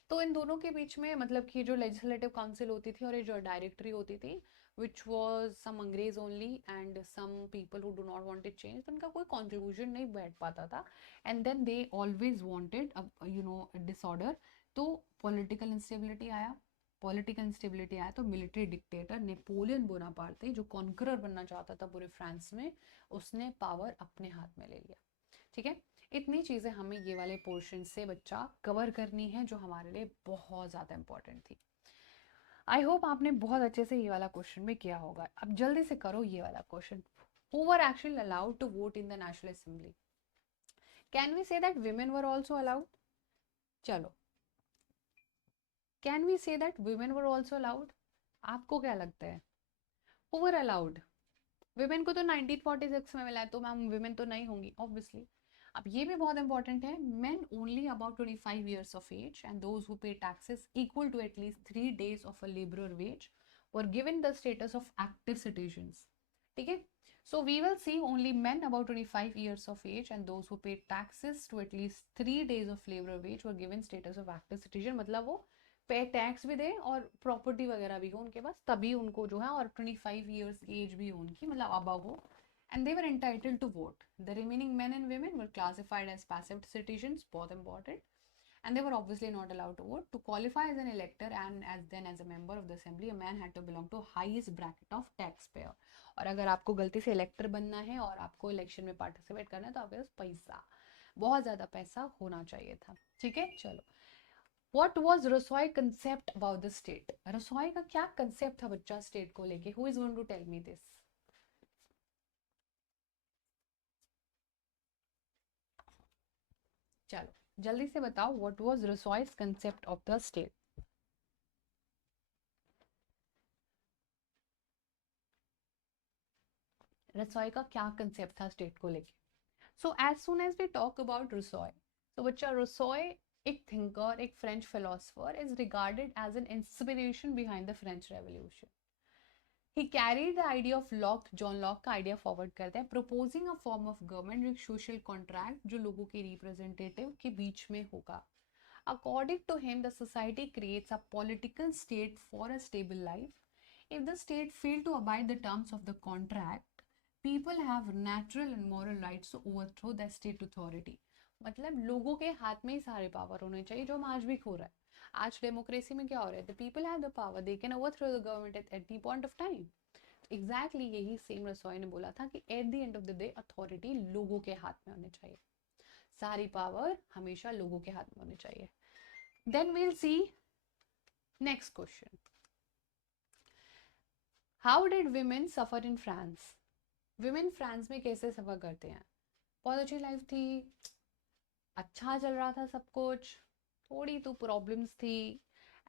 तो इन दोनों के बीच में, मतलब कि जो लेजिस्लेटिव काउंसिल होती थी और ये जो डायरेक्टरी होती थी, which was some अंग्रेज only and some people who do not want to change, तो उनका कोई contribution नहीं बैठ पाता था, and then they always wanted, you know, disorder. तो पॉलिटिकल इंस्टेबिलिटी आया, पॉलिटिकल इंस्टेबिलिटी आया तो मिलिट्री डिक्टेटर नेपोलियन बोनापार्टे जो कॉन्करर बनना चाहता था पूरे फ्रांस में, उसने पावर अपने हाथ में ले लिया। ठीक है, इतनी चीज़ें हमें ये वाले पोर्शन से बच्चा कवर करनी है जो हमारे लिए बहुत ज़्यादा इंपॉर्टेंट थी। आई होप आपने बहुत अच्छे से ये वाला क्वेश्चन भी किया होगा। अब जल्दी से करो ये वाला question, who were actually allowed to vote in the national Assembly? Can we say that women were also allowed? चलो, can we say that women were also allowed? आपको क्या लगता है, हु वर अलाउड? विमेन को तो 1946 में मिला है, तो मैम विमेन तो नहीं होंगी ऑब्वियसली। अब ये भी बहुत इंपॉर्टेंट है, men only about 25 years of age and those who pay taxes equal to at least 3 days of a labourer wage were given the status of active citizens. ठीक है, so we will see only men about 25 years of age and those who paid taxes to at least 3 days of labor wage were given status of active citizen। मतलब वो पे tax भी दे और property वगैरह भी हो उनके पास, तभी उनको जो है, और 25 ईयर्स की एज भी हो उनकी, मतलब अबव हो, and they were entitled to vote। The remaining men and women were classified as passive citizens, बहुत important, and they were obviously not allowed to vote। To qualify as an elector and as a member of the assembly, a man had to belong to highest bracket of taxpayer। और अगर आपको गलती से इलेक्टर बनना है और आपको election में पार्टिसिपेट करना है तो आपके पास पैसा, बहुत ज़्यादा पैसा होना चाहिए था। ठीक है, चलो, What was Rousseau concept about the state? Rousseau का क्या कंसेप्ट था बच्चा स्टेट को लेके? Who is going to tell me this? चलो जल्दी से बताओ, what was Rousseau's concept of the state? Rousseau का क्या कंसेप्ट था स्टेट को लेके? So as soon as we talk about Rousseau, तो बच्चा रसोई एक थिंकर, एक French philosopher, is regarded as an inspiration behind the French Revolution. He carried the idea of Locke, John Locke का idea forward करते हैं, proposing a form of government with social contract जो लोगों के representative के बीच में होगा। According to him, the society creates a political state for a stable life. If the state fail to abide the terms of the contract, people have natural and moral rights to overthrow the state authority। मतलब लोगों के हाथ में ही सारे power होने चाहिए, जो हम आज भी खो रहा है। आज डेमोक्रेसी में क्या हो रहा है, the people have the power, they can overthrow the government at any point of time. Exactly यही सेम रसोई ने बोला था कि eight the end of the day authority लोगों के हाथ में होनी चाहिए, सारी पावर हमेशा लोगों के हाथ में होनी चाहिए। Then we'll see next question, how did women suffer in France? Women France में कैसे सफर करते हैं? बहुत अच्छी लाइफ थी, अच्छा चल रहा था सब कुछ, थोड़ी तो प्रॉब्लम्स थी,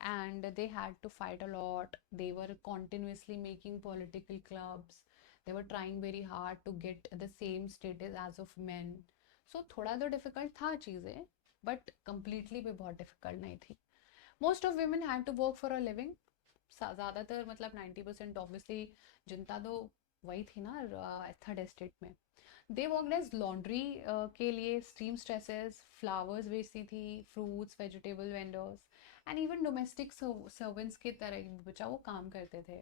and they had to fight a lot, they were continuously making political clubs, they were trying very hard to get the same status as of men। so थोड़ा तो डिफिकल्ट था चीज़ें, बट completely भी बहुत difficult नहीं थी। most of women had to work for a living, ज़्यादातर मतलब 90% ऑब्वियसली जनता तो वही थी ना थर्ड एस्टेट में। दे वर्कड एज लॉन्ड्री के लिए स्टीम स्ट्रेसेस, फ्लावर्स बेचती थी, fruits vegetable vendors, and even domestic servants की तरह बच्चा वो काम करते थे।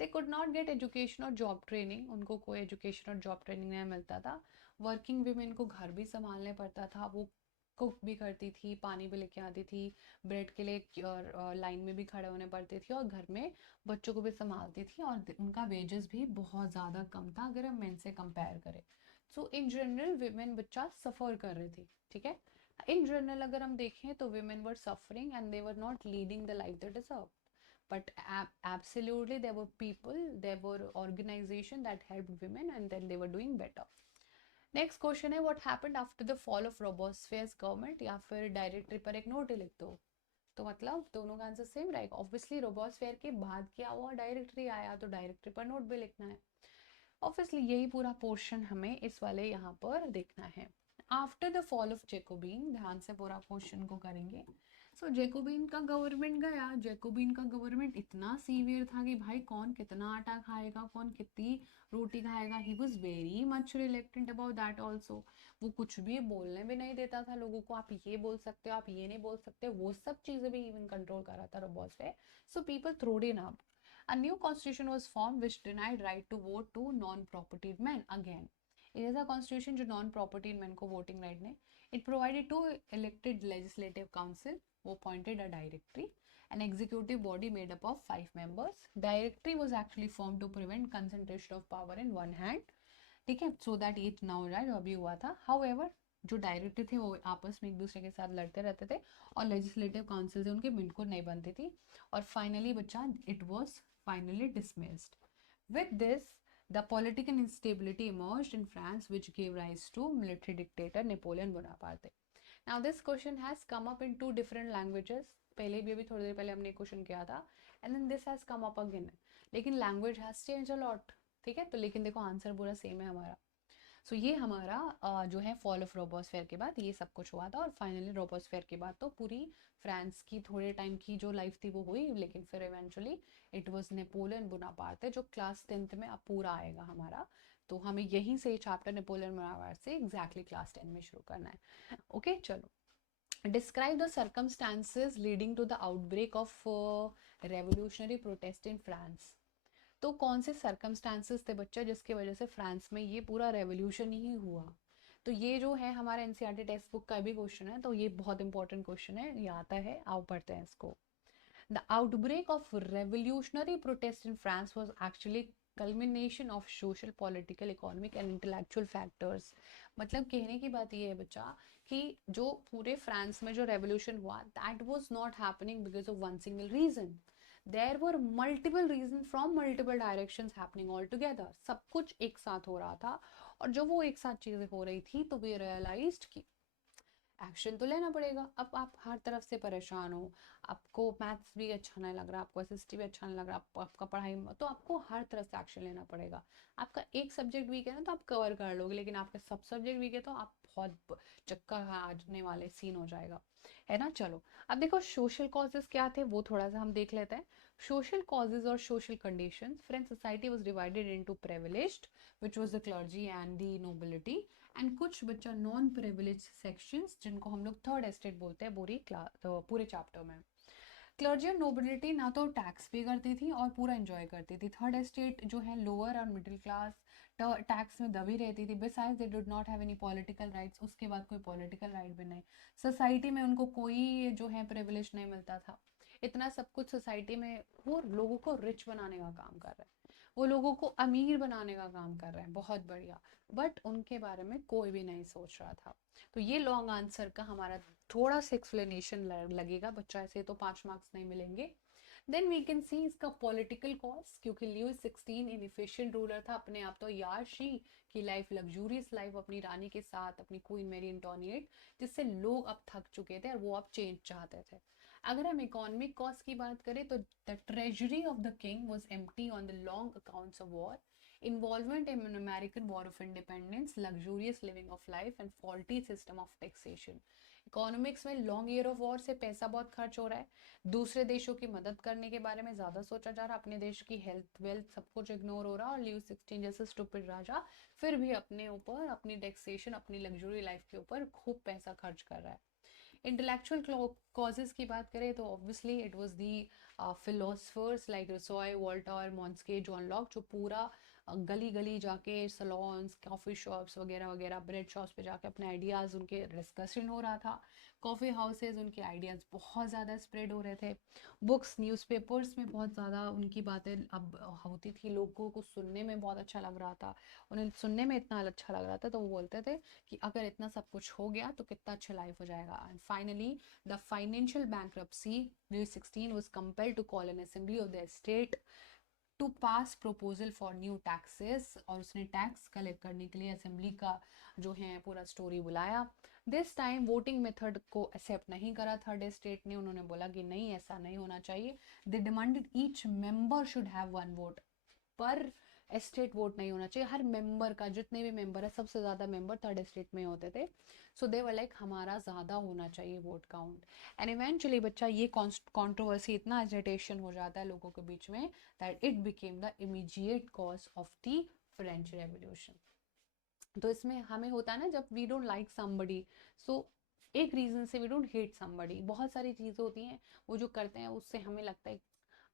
They could not get education और जॉब ट्रेनिंग, उनको कोई एजुकेशन और जॉब ट्रेनिंग नहीं मिलता था। वर्किंग वीमेन को घर भी संभालने पड़ता था, वो कुक भी करती थी, पानी भी लेके आती थी, ब्रेड के लिए लाइन में भी खड़े होने पड़ते थी, और घर में बच्चों को भी संभालती थी, और उनका वेजेस भी बहुत ज़्यादा कम था अगर हम मेन से कंपेयर करें। सो इन जनरल विमेन बच्चा सफ़र कर रही थी। ठीक है, इन जनरल अगर हम देखें तो women were suffering and they were not leading the life they deserve, but absolutely there were people, there were organization that helped women and then they were doing better। Next question है, what happened after the fall of Robespierre's government, या फिर directory पर एक note ही लिख दो। तो मतलब दोनों का आंसर सेम रहेगा, ऑब्वियसली रोबोस्फेयर के बाद क्या हुआ, डायरेक्टरी आया, तो डायरेक्टरी पर नोट भी लिखना है। ऑब्वियसली यही पूरा पोर्शन हमें इस वाले यहाँ पर देखना है। After the fall of Jacobian, ध्यान से पूरा क्वेश्चन को करेंगे। सो जैकोबिन का गवर्नमेंट गया, जैकोबिन का गवर्नमेंट इतना सीवियर था कि भाई कौन कितना आटा खाएगा, कौन कितनी रोटी खाएगा, he was very much reluctant about that also. वो कुछ भी बोलने भी नहीं देता था लोगों को, आप ये बोल सकते हो, आप ये नहीं बोल सकते, वो सब चीज़ें भी इवन कंट्रोल कर रहा था रोबोट्स पे। So people थ्रोड in up, a new constitution was formed which denied right to vote to non-propertied men again। एक ऐसा कॉन्स्टिट्यूशन जो नॉन प्रॉपर्टी इन मैन को वोटिंग राइट ने. It provided to elected legislative council, वो appointed a directory, an executive body made up of 5 members. Directory was actually formed to prevent concentration of power in one hand. ठीक है, so that ये ना हो जाए जो अभी हुआ था. हाउएवर जो डायरेक्टर थे वो आपस में एक दूसरे के साथ लड़ते रहते थे और लेजिस्लेटिव काउंसिल से उनकी बिल्कुल नहीं बनती थी. और फाइनली बच्चा it was finally dismissed. With this the political instability emerged in France which give rise to military dictator Napoleon Bonaparte. Now this question has come up in 2 different languages. पहले भी अभी थोड़ी देर पहले हमने क्वेश्चन किया था and then this has come up again, लेकिन language has change a lot. ठीक है, तो लेकिन देखो आंसर पूरा सेम है हमारा. सो ये हमारा जो है फॉल ऑफ रोबोस्फेयर के बाद ये सब कुछ हुआ था. और फाइनली रोबोस्फेयर के बाद तो पूरी फ्रांस की थोड़े टाइम की जो लाइफ थी वो हुई, लेकिन फिर eventually it was Napoleon Bonaparte जो क्लास 10th में अब पूरा आएगा हमारा. तो हमें यहीं से चैप्टर नेपोलियन बोनापार्टे से एग्जैक्टली क्लास 10 में शुरू करना है. ओके चलो, describe the circumstances leading to the outbreak of revolutionary protest in France. तो कौन से सर्कमस्टांसेस थे बच्चा जिसकी वजह से फ्रांस में ये पूरा रेवोल्यूशन ही हुआ. तो ये जो है हमारा एनसीईआरटी टेक्स्ट बुक का भी क्वेश्चन है, तो ये बहुत इंपॉर्टेंट क्वेश्चन है, ये आता है. आओ पढ़ते हैं इसको. The outbreak of revolutionary protest in France was actually culmination of social, political, economic and intellectual factors. मतलब कहने की बात ये है बच्चा कि जो पूरे फ्रांस में जो रेवोल्यूशन हुआ that was not happening because of one single reason. There were multiple reason from multiple directions happening all together. सब कुछ एक साथ हो रहा था और जब वो एक साथ चीजें हो रही थी तो वी रियलाइज्ड कि एक्शन तो लेना पड़ेगा. अब आप हर तरफ से परेशान हो, आपको मैथ्स भी अच्छा नहीं लग रहा, आपको एसएसटी भी अच्छा नहीं लग रहा, आपका पढ़ाई तो आपको हर तरफ से एक्शन लेना पड़ेगा. आपका एक सब्जेक्ट वीक है ना तो आप कवर कर लोगे, लेकिन आपके सब सब्जेक्ट वीक है तो आप बहुत चक्कर खाने वाले सीन हो जाएगा, है ना. चलो अब देखो सोशल कॉजेज क्या थे वो थोड़ा सा हम देख लेते हैं. सोशल कॉजेज और social conditions. French society was divided into privileged which was the clergy and the nobility, and कुछ बच्चा नॉन प्रिविलेज सेक्शंस जिनको हम लोग थर्ड एस्टेट बोलते हैं पूरी क्लास तो पूरे चैप्टर में. क्लर्जी और नोबिलिटी ना तो टैक्स पे करती थी और पूरा एंजॉय करती थी. थर्ड एस्टेट जो है लोअर और मिडिल क्लास टैक्स में दबी रहती थी. Besides they did not have any political rights. उसके बाद कोई पॉलिटिकल राइट भी नहीं. सोसाइटी में उनको कोई जो है प्रिविलेज नहीं मिलता था. इतना सब कुछ सोसाइटी में वो लोगों को रिच बनाने का काम कर रहे हैं, वो लोगों को अमीर बनाने का काम कर रहे हैं, बहुत बढ़िया. बट उनके बारे में कोई भी नहीं सोच रहा था. तो ये लॉन्ग आंसर का हमारा थोड़ा सा एक्सप्लेनेशन लगेगा बच्चा, ऐसे तो 5 मार्क्स नहीं मिलेंगे. देन वी कैन सी इसका पॉलिटिकल कॉज, क्योंकि ल्यूइस 16 इनएफिशिएंट रूलर था. अपने आप तो याशी की लाइफ, लग्जूरियस लाइफ अपनी रानी के साथ, अपनी क्वीन मेरी एंटोनिएट, जिससे लोग अब थक चुके थे और वो अब चेंज चाहते थे. अगर हम इकोनॉमिक कॉज की बात करें तो the treasury of the king was empty on the long accounts of war, involvement in an American War of Independence, luxurious living of life and faulty system of taxation. Economics में long year of war से पैसा बहुत खर्च हो रहा है, दूसरे देशों की मदद करने के बारे में ज्यादा सोचा जा रहा है, अपने देश की हेल्थ वेल्थ सब कुछ इग्नोर हो रहा है. और ल्यूइस 16 जैसे स्टूपिड राजा फिर भी अपने ऊपर, अपनी टैक्सेशन, अपनी लग्जरी लाइफ के ऊपर खूब पैसा खर्च कर रहा है. इंटेलेक्चुअल कॉजेज की बात करें तो obviously it was the philosophers like रसोई, वॉल्टर, मॉन्स्के, जॉन लॉक, जो पूरा गली गली जाके सलोन्स, कॉफ़ी शॉप्स वगैरह वगैरह, ब्रेड शॉप्स पे जाके अपने आइडियाज़ उनके डिस्कशन हो रहा था. कॉफ़ी हाउसेज उनके आइडियाज़ बहुत ज़्यादा स्प्रेड हो रहे थे. बुक्स, न्यूज़पेपर्स में बहुत ज़्यादा उनकी बातें अब होती थी. लोगों को सुनने में बहुत अच्छा लग रहा था, उन्हें सुनने में इतना अच्छा लग रहा था तो वो बोलते थे कि अगर इतना सब कुछ हो गया तो कितना अच्छा लाइफ हो जाएगा. And finally the financial bankruptcy, Louis 16 was compelled to call an assembly of the state to pass proposal for new taxes, और उसने टैक्स कलेक्ट करने के लिए असेंबली का जो है पूरा स्टोरी बुलाया. दिस टाइम वोटिंग मेथड को एक्सेप्ट नहीं करा थर्ड एस्टेट ने. उन्होंने बोला कि नहीं, ऐसा नहीं होना चाहिए. They demanded each member should have 1 vote. पर एस्टेट वोट नहीं होना चाहिए. हर मेंबर का, जितने भी मेंबर है, सबसे ज्यादा मेंबर थर्ड एस्टेट में होते थे. सो दे वर लाइक हमारा ज्यादा होना चाहिए वोट काउंट. एंड इवेंचुअली बच्चा ये कंट्रोवर्सी, इतना एजिटेशन हो जाता है लोगों के बीच में that it became the immediate cause of the French revolution. तो इसमें हमें होता है ना, जब वी डोंट लाइक समबडी, सो एक रीजन से वी डोंट हेट समबडी. बहुत सारी चीजें होती हैं वो जो करते हैं उससे हमें लगता है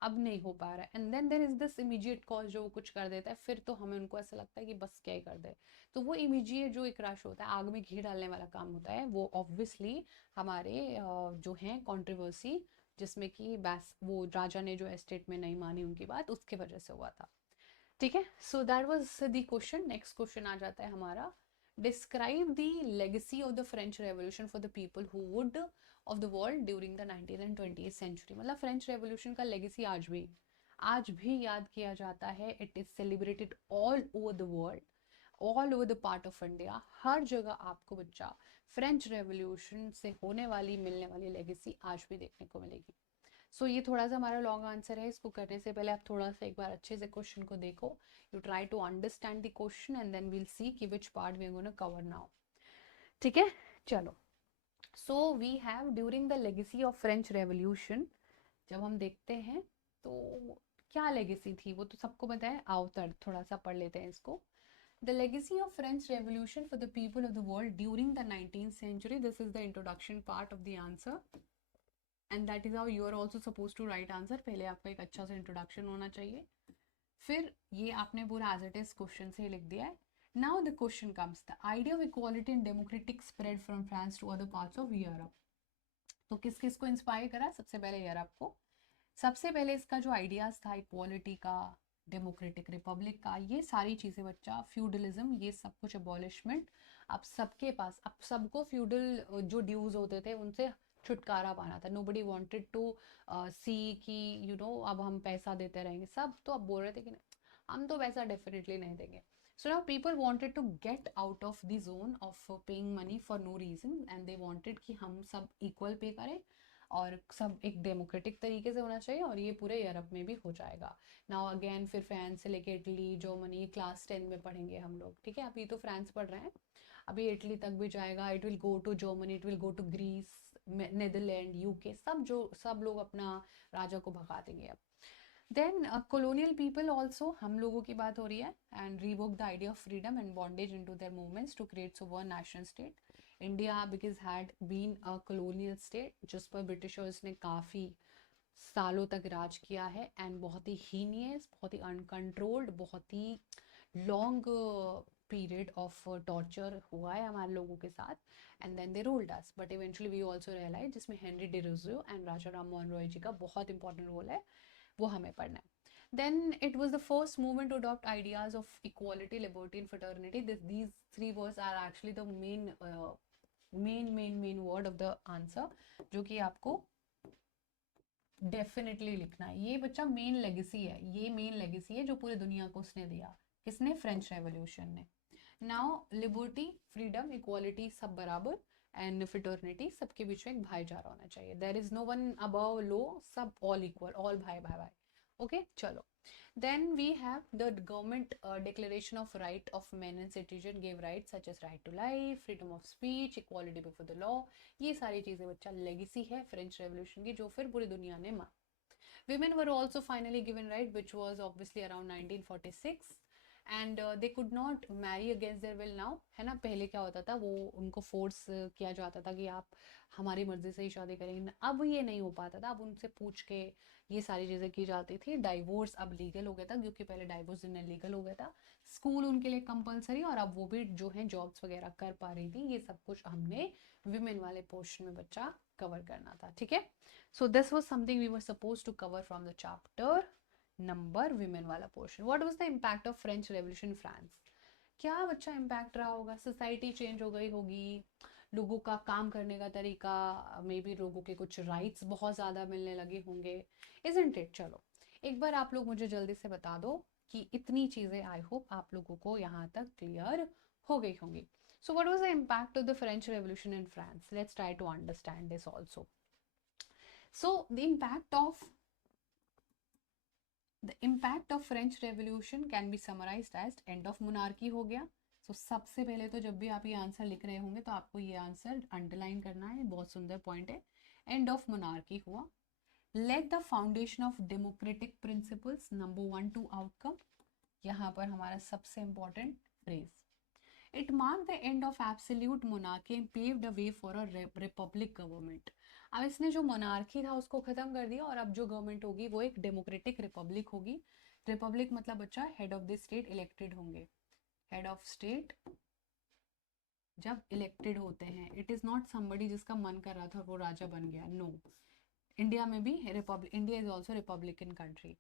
अब नहीं हो पा रहा है, and then there is this immediate cause जो वो कुछ कर देता है, फिर तो हमें उनको ऐसा लगता है कि बस क्या ही कर दे। तो वो इमीडिएट जो एक रश होता है, आग में घी डालने वाला काम होता है, वो ऑब्वियसली हमारे जो है कंट्रोवर्सी, जिसमें कि बस वो राजा ने जो एस्टेट में नहीं मानी उनकी बात, उसके वजह से हुआ था। ठीक है, so that was the question. Next question आ जाता है हमारा, describe the legacy of the French revolution for the people who would of the world during the 19th and 20th century. मतलब फ्रेंच रेवोल्यूशन का लेगेसी आज भी याद किया जाता है। It is celebrated all over the world, all over the part of India. हर जगह आपको बच्चा फ्रेंच रेवोल्यूशन से होने वाली मिलने वाली लेगेसी आज भी देखने को मिलेगी। सो ये थोड़ा सा हमारा लॉन्ग आंसर है। इसको करने से पहले आप थोड़ा सा एक बार अच्छे से क्वेश्चन को देखो, you try to understand the question and then we'll see कि which part we are gonna cover now. ठीक है, चलो। So we have during the legacy of French revolution, जब हम देखते हैं तो क्या लेगेसी थी वो तो सबको पता है। आओ थोड़ा सा पढ़ लेते हैं इसको। The legacy of French Revolution for the people of the world during the 19th century. This is the introduction part of the answer. And that is how you are also supposed to write answer. पहले आपका एक अच्छा सा introduction होना चाहिए, फिर ये आपने पूरा एज इट इज क्वेश्चन से ही लिख दिया है। Now the question comes, the idea of equality and democratic spread from France to other parts of Europe. तो किस किस को इंस्पायर करा? सबसे पहले यूरोप को। सबसे पहले इसका जो आइडियाज था इक्वालिटी का, डेमोक्रेटिक रिपब्लिक का, ये सारी चीज़ें बच्चा, फ्यूडलिज्म, ये सब कुछ अबॉलिशमेंट। अब सबके पास, अब सबको फ्यूडल जो ड्यूज होते थे उनसे छुटकारा पाना था। नोबडी वांटेड टू सी कि अब हम पैसा देते रहेंगे। सब तो अब बोल रहे थे कि नहीं, हम तो पैसा डेफिनेटली नहीं देंगे। So now people wanted to get out of the zone of paying money for no reason, and they wanted कि हम सब इक्वल पे करें और सब एक डेमोक्रेटिक तरीके से होना चाहिए, और ये पूरे यूरोप में भी हो जाएगा। नाउ अगेन फिर फ्रांस से लेके इटली, जर्मनी, क्लास 10 में पढ़ेंगे हम लोग। ठीक है, अभी तो फ्रांस पढ़ रहे हैं, अभी इटली तक भी जाएगा। It will go to Germany, it will go to Greece, Netherland, UK, सब लोग अपना राजा को भगा देंगे अब। देन colonial people also, हम लोगों की बात हो रही है, and revoke the idea of freedom and bondage into their movements to create so one national state. India because had been a colonial state जिस पर ब्रिटिशर्स ने काफ़ी सालों तक राज किया है, एंड बहुत ही हीनियस, बहुत ही अनकंट्रोल्ड, बहुत ही लॉन्ग पीरियड ऑफ टॉर्चर हुआ है हमारे लोगों के साथ, and then they ruled us. But eventually we also realize, जिसमें Henry Derozio and Raja Ram Mohan Roy ji का बहुत इंपॉर्टेंट रोल है, वो हमें पढ़ना है। Then it was the first movement to adopt ideas of equality, liberty and fraternity. These three words are actually the main word of the answer, जो कि आपको डेफिनेटली लिखना है। ये बच्चा मेन लेगेसी है, ये मेन लेगेसी है जो पूरी दुनिया को उसने दिया। किसने? फ्रेंच रेवोल्यूशन ने। नाउ लिबर्टी, फ्रीडम, इक्वालिटी, सब बराबर, एंड फ्रेटर्निटी, सबके बीच में एक भाईचारा होना चाहिए। There is no one above low, सब ऑल इक्वल, ऑल भाई भाई भाई। ओके, चलो। Then we have the government declaration of right of men and citizen gave rights such as right to life, freedom of speech, equality before the law. ये सारी चीजें बच्चा legacy है French revolution की, जो फिर पूरी दुनिया ने मान। Women were also finally given right, which was obviously around 1946, and they could not marry against their will now, है ना। पहले क्या होता था, वो उनको फोर्स किया जाता था कि आप हमारी मर्जी से ही शादी करेंगे। अब ये नहीं हो पाता था, अब उनसे पूछ के ये सारी चीज़ें की जाती थी। डाइवोर्स अब लीगल हो गया था, क्योंकि पहले डाइवोर्स लीगल हो गया था। स्कूल उनके लिए कंपलसरी, और अब वो भी जो है जॉब्स वगैरह कर पा रही थी। ये सब कुछ हमने विमेन वाले पोर्शन में बच्चा कवर करना था। ठीक है, so this was something we were suppose to cover from the chapter number women वाला पोर्शन। What was the impact of French revolution France? क्या बच्चा इम्पैक्ट रहा होगा? सोसाइटी चेंज हो गई होगी, लोगों का काम करने का तरीका, मे बी लोगों के कुछ राइट्स बहुत ज़्यादा मिलने लगे होंगे, इजंट इट? चलो एक बार आप लोग मुझे जल्दी से बता दो कि इतनी चीज़ें आई होप आप लोगों को यहाँ तक क्लियर हो गई होंगी। So what was the impact of the French revolution in France? Let's try to understand this also. So the impact of French Revolution can be summarized as end of monarchy हो गया। तो सबसे पहले तो जब भी आप ये आंसर लिख रहे होंगे तो आपको ये आंसर अंडरलाइन करना है, बहुत सुंदर पॉइंट है। एंड ऑफ मोनार्की हुआ। Let the foundation of democratic principles, number 1 two outcome, यहाँ पर हमारा सबसे important phrase. It marked the end of absolute monarchy and paved a way for a republic government. अब इसने जो मोनार्की था उसको खत्म कर दिया और अब जो गवर्नमेंट होगी वो एक डेमोक्रेटिक रिपब्लिक होगी। रिपब्लिक मतलब बच्चा head of the state elected होंगे। हेड ऑफ स्टेट जब इलेक्टेड होते हैं, इट इज नॉट समबडी जिसका मन कर रहा था वो राजा बन गया, नो। इंडिया में भी republic, India is also republican country.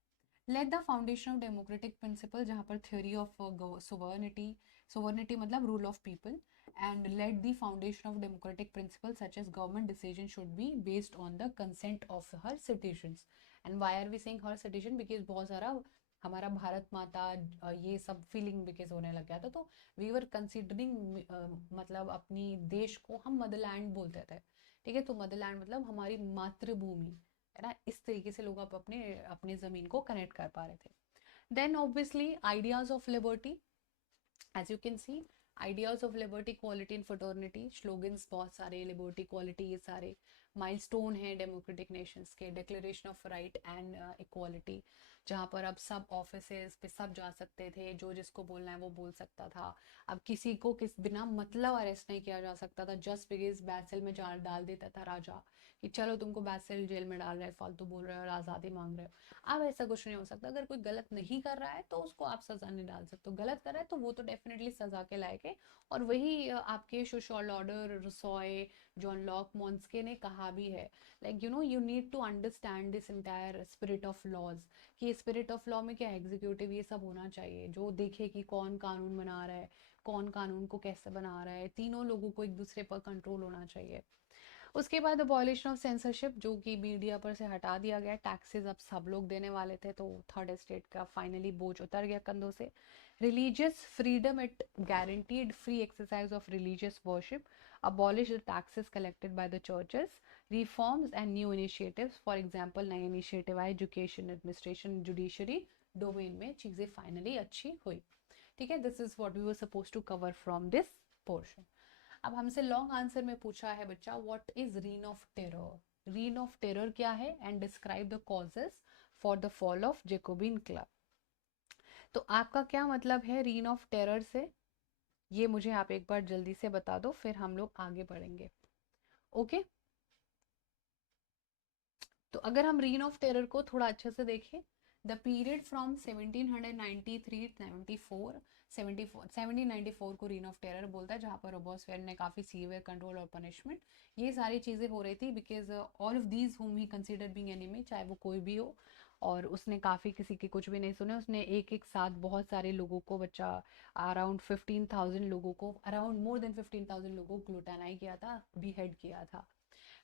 Let the foundation of democratic principle, जहाँ पर थ्योरी ऑफ सोवर्निटी, सोवर्निटी मतलब rule of people, and let the foundation of democratic principle such as government decision should be based on the consent of हर citizens. And why are we saying हर citizen, because बहुत सारा हमारा भारत माता ये सब feeling because होने लग गया था, तो वी वर कंसिडरिंग मतलब अपनी देश को हम मदरलैंड बोलते थे। ठीक है, तो मदरलैंड मतलब हमारी मातृभूमि है ना, इस तरीके से लोग आप अपने अपने ज़मीन को कनेक्ट कर पा रहे थे। Then obviously ideas of liberty, as you can see ideas of liberty, equality and fraternity, slogans बहुत सारे, लिबर्टी, इक्वालिटी, ये सारे माइलस्टोन है डेमोक्रेटिक नेशंस के। Declaration of right and equality, जहाँ पर अब सब ऑफिसेज पे सब जा सकते थे, जो जिसको बोलना है वो बोल सकता था। अब किसी को किस बिना मतलब अरेस्ट नहीं किया जा सकता था, जस्ट बिकॉज बैसल में डाल देता था राजा कि चलो तुमको बैसल जेल में डाल रहे हैं, फालतू बोल रहे हो और आज़ादी मांग रहे हो। अब ऐसा कुछ नहीं हो सकता, अगर कोई गलत नहीं कर रहा है तो उसको आप सजा नहीं डाल सकते, गलत कर रहा है तो वो तो डेफिनेटली सजा के लायक है। और वही आपके social order, Rousseau, John Locke, Montesquieu ने कहा भी है, like you know you need to understand this entire spirit of laws, कि स्पिरिट ऑफ लॉ में क्या, एग्जीक्यूटिव ये सब होना चाहिए जो देखे कि कौन कानून बना रहा है, कौन कानून को कैसे बना रहा है, तीनों लोगों को एक दूसरे पर कंट्रोल होना चाहिए। उसके बाद अबॉलिशन ऑफ सेंसरशिप, जो कि मीडिया पर से हटा दिया गया। टैक्सेस अब सब लोग देने वाले थे, तो थर्ड एस्टेट का फाइनली बोझ उतर गया कंधों से। Religious freedom, it guaranteed free exercise of religious worship. abolish the taxes collected by the churches, reforms and new initiatives, for example नए इनिशिएटिव आए एजुकेशन, एडमिनिस्ट्रेशन, जुडिशरी डोमेन में, चीज़ें फाइनली अच्छी हुई। ठीक है, this is what we were suppose to cover from this portion. अब हमसे लॉन्ग आंसर में पूछा है बच्चा, what is reign of terror. Reign of terror क्या है, and describe the causes for the fall of Jacobin club. तो आपका क्या मतलब है रीन ऑफ टेरर से, ये मुझे आप एक बार जल्दी से बता दो, फिर हम लोग आगे बढ़ेंगे। ओके, तो अगर हम रीन ऑफ टेरर को थोड़ा अच्छे से देखें, द पीरियड फ्रॉम 1793 74 1794 को रीन ऑफ टेरर बोलता है, जहाँ पर रोबोस्फेयर ने काफ़ी सीवियर कंट्रोल और पनिशमेंट, ये सारी चीज़ें हो रही थी बिकॉज ऑल ऑफ दीज हुम ही कंसिडर बीइंग एनिमी, चाहे वो कोई भी हो। और उसने काफ़ी किसी के कुछ भी नहीं सुने, उसने एक एक साथ बहुत सारे लोगों को, बच्चा अराउंड 15,000 लोगों को, अराउंड मोर देन 15,000 लोगों को ग्लूटानाई किया था, बीहेड किया था।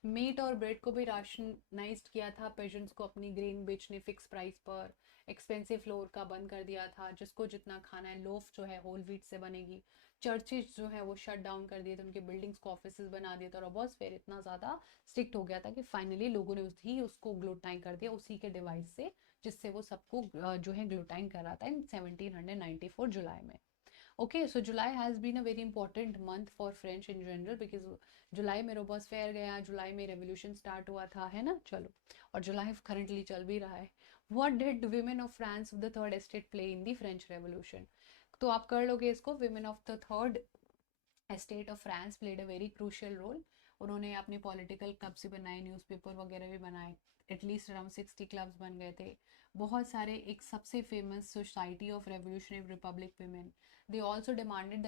मीट और ब्रेड को भी राशनाइज्ड किया था, पेशेंट्स को अपनी ग्रेन बेचने फिक्स प्राइस पर। एक्सपेंसिव फ्लोर का बंद कर दिया था, जिसको जितना खाना है, लोफ जो है होल व्हीट से बनेगी। चर्चेज जो है वो शट डाउन कर दिए थे, उनके बिल्डिंग्स को ऑफिस बना दिए थे, और बस फिर इतना ज़्यादा स्ट्रिक्ट हो गया था कि फाइनली लोगों ने उसको ग्लूटाइन कर दिया उसी के डिवाइस से, जिससे वो सबको जो है ग्लूटाइन कर रहा था इन 1794 जुलाई में। Okay, so July has been a very important month for French in general, because July में रोबोस फेयर गया, जुलाई में रेवोल्यूशन स्टार्ट हुआ था, है ना। चलो, और जुलाई करंटली चल भी रहा है। What did women of France of the third estate play in the French revolution. तो आप कर लोगे इसको, women of the third estate of France played a very crucial role. उन्होंने अपने पॉलिटिकल क्लब्स भी बनाए, न्यूज़पेपर वगैरह भी बनाए, एटलीस्ट अराउंड 60 क्लब्स बन गए थे बहुत सारे। एक सबसे famous society of revolutionary Republic women, they also demanded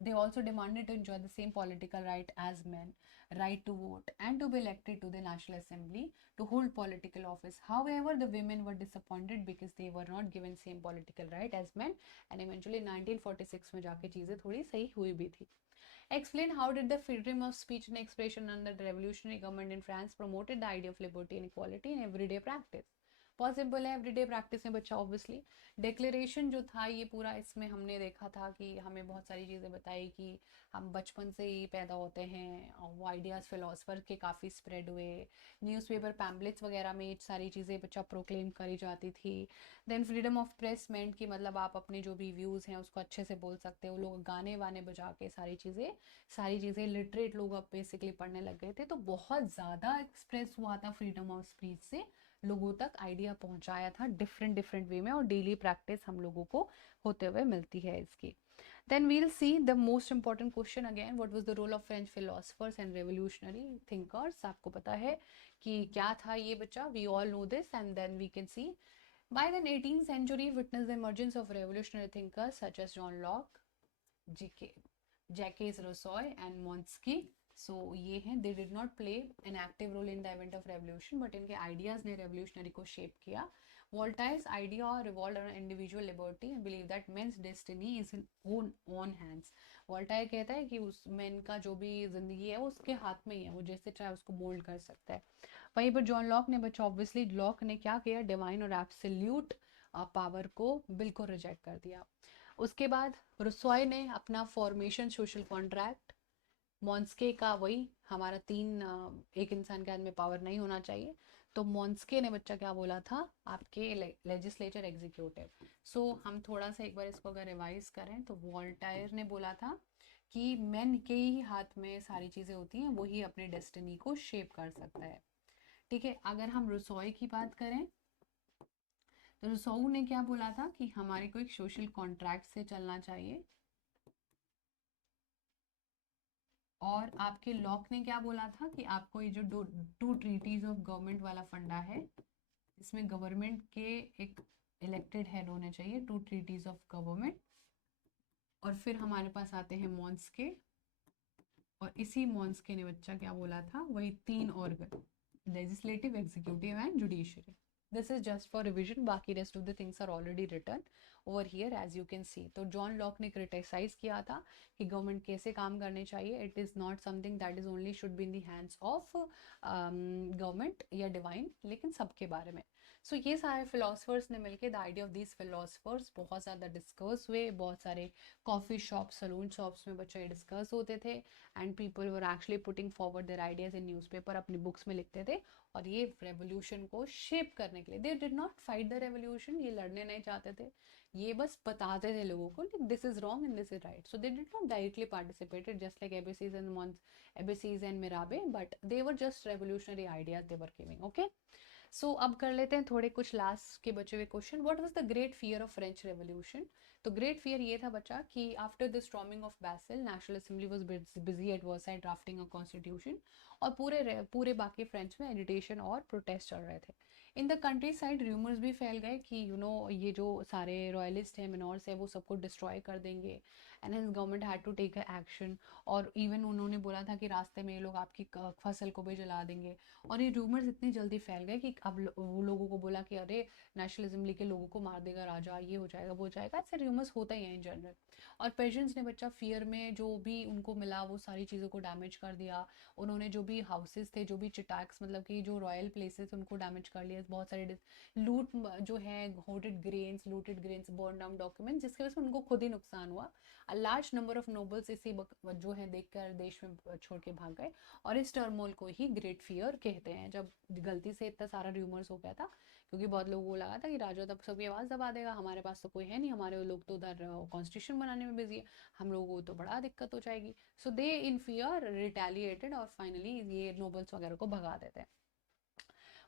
they also demanded to enjoy the same political right as men, right to vote and to be elected to the national assembly to hold political office. However, the women were disappointed because they were not given same political right as men, and eventually 1946 में जाके चीजें थोड़ी सही हुई भी थी। Explain how did the freedom of speech and expression under the revolutionary government in France promoted the idea of liberty and equality in everyday practice. Possible है everyday practice में बच्चा, ऑब्वियसली। डिक्लेरेशन जो था ये पूरा, इसमें हमने देखा था कि हमें बहुत सारी चीज़ें बताई कि हम बचपन से ही पैदा होते हैं, और वो आइडियाज़ फिलोसफर के काफ़ी स्प्रेड हुए, न्यूज़पेपर पैम्पलेट्स वगैरह में ये सारी चीज़ें बच्चा प्रोक्लेम करी जाती थी। देन फ्रीडम ऑफ प्रेस मेंट कि मतलब आप अपने जो भी व्यूज़ हैं उसको अच्छे से बोल सकते हो। लोग गाने वाने बजा के सारी चीज़ें लिटरेट लोग अब बेसिकली पढ़ने लग गए थे, तो बहुत ज़्यादा एक्सप्रेस हुआ था फ्रीडम ऑफ स्पीच से, लोगों तक आइडिया पहुंचाया था डिफरेंट डिफरेंट वे में, और डेली प्रैक्टिस हम लोगों को होते हुए मिलती है इसकी। Then we'll see the most important question again, what was the role of French philosophers and revolutionary thinkers. आपको पता है कि क्या था ये बच्चा, we all know this, and then we can see by the 18th century witnessed the emergence of revolutionary thinkers such as John Locke, Jacques Rousseau and Montesquieu. So ये हैं, they did not play an active role in the event of revolution, but इनके ideas ने revolutionary को shape किया. Voltaire's idea revolved around individual liberty and believed that men's destiny is in own hands. Voltaire कहता है कि उस man का जो भी जिंदगी है वो उसके हाथ में ही है, वो जैसे चाहे उसको मोल्ड कर सकता है. वहीं पर जॉन लॉक ने बच्चा, ऑब्वियसली लॉक ने क्या किया, डिवाइन और एब्सोल्यूट पावर को बिल्कुल रिजेक्ट कर दिया. उसके बाद रुसॉय ने अपना फॉर्मेशन सोशल कॉन्ट्रैक्ट, मॉन्स्के का वही हमारा एक इंसान के हाथ में पावर नहीं होना चाहिए, तो मॉन्स्के ने बच्चा क्या बोला था, आपके लेजिस्लेचर एग्जीक्यूटिव. सो हम थोड़ा सा एक बार इसको अगर रिवाइज करें तो वोल्टायर ने बोला था कि मैन के ही हाथ में सारी चीज़ें होती हैं, वही अपने डेस्टिनी को शेप कर सकता है. ठीक है, अगर हम रुसॉय की बात करें तो रुसॉ ने क्या बोला था कि हमारे को एक सोशल कॉन्ट्रैक्ट से चलना चाहिए. और आपके लॉक ने क्या बोला था कि आपको ये जो टू ट्रीटीज ऑफ गवर्नमेंट वाला फंडा है, इसमें गवर्नमेंट के एक इलेक्टेड हेड होने चाहिए, टू ट्रीटीज ऑफ गवर्नमेंट. और फिर हमारे पास आते हैं मॉन्स्के, और इसी मॉन्स्के ने बच्चा क्या बोला था, वही 3 organ, legislative, executive and judiciary. This is just for revision, बाकी rest of the things are already written over here as you can see. तो जॉन लॉक ने क्रिटिसाइज किया था कि गवर्नमेंट कैसे काम करने चाहिए. It is not something that is only should be in the hands of government या डिवाइन, लेकिन सबके बारे में. सो ये सारे फिलोसफर्स ने मिलकर, the idea of these philosophers बहुत ज़्यादा डिस्कस हुए, बहुत सारे कॉफ़ी शॉप, सलून शॉप्स में बच्चे डिस्कस होते थे, and people were actually putting forward there ideas in newspaper, अपनी बुक्स में लिखते थे. और ये रेवोल्यूशन को शेप करने के लिए, दे did not fight the revolution, ये लड़ने नहीं चाहते थे, ये बस बताते थे लोगों को this is wrong and this is right. So they did not directly participated just like Abbe Sieyes and Mirabeau, but they were just revolutionary ideas they were giving. Okay, so अब कर लेते हैं थोड़े कुछ लास्ट के बचे हुए question. What was the great fear of French revolution. तो ग्रेट फियर ये था बच्चा कि after the storming of Bastille, national assembly was busy at Versailles drafting a constitution, और पूरे बाकी फ्रेंच में एजिटेशन और प्रोटेस्ट चल रहे थे. In the country side rumours भी फैल गए कि ये जो सारे रॉयलिस्ट हैं, मिनॉर्स हैं, वो सबको डिस्ट्रॉय कर देंगे, and his government had to take action. और इवन उन्होंने बोला था कि रास्ते में ये लोग आपकी फसल को भी जला देंगे. और ये रूमर्स इतनी जल्दी फैल गए कि अब वो लोगों को बोला कि अरे नेशनल असेंबली के लोगों को मार देगा राजा, ये हो जाएगा वो हो जाएगा. ऐसे रूमर्स होते ही हैं इन जनरल. और पेशेंट्स ने बच्चा फियर में जो भी उनको मिला वो सारी चीज़ों को डैमेज कर दिया. उन्होंने जो भी हाउसेस थे, जो भी चिटाक्स, मतलब कि जो रॉयल प्लेसेस, उनको डैमेज कर लिया. बहुत सारे लूट जो है, looted grains, burn down document, जिसकी वजह से उनको खुद ही नुकसान हुआ. A large number of nobles इसी जो है देखकर देश में छोड़ के भाग गए. और इस टर्मोल को ही ग्रेट फियर कहते हैं, जब गलती से इतना सारा र्यूमर्स हो गया था, क्योंकि बहुत लोगों को लगा था कि राजा तब सबकी आवाज़ दबा देगा, हमारे पास तो कोई है नहीं, हमारे लोग तो उधर कॉन्स्टिट्यूशन बनाने में बिजी है, हम लोगों को तो बड़ा दिक्कत हो जाएगी. सो दे इन फियर रिटेलिएटेड, और फाइनली ये नोबल्स वगैरह को भगा देते हैं.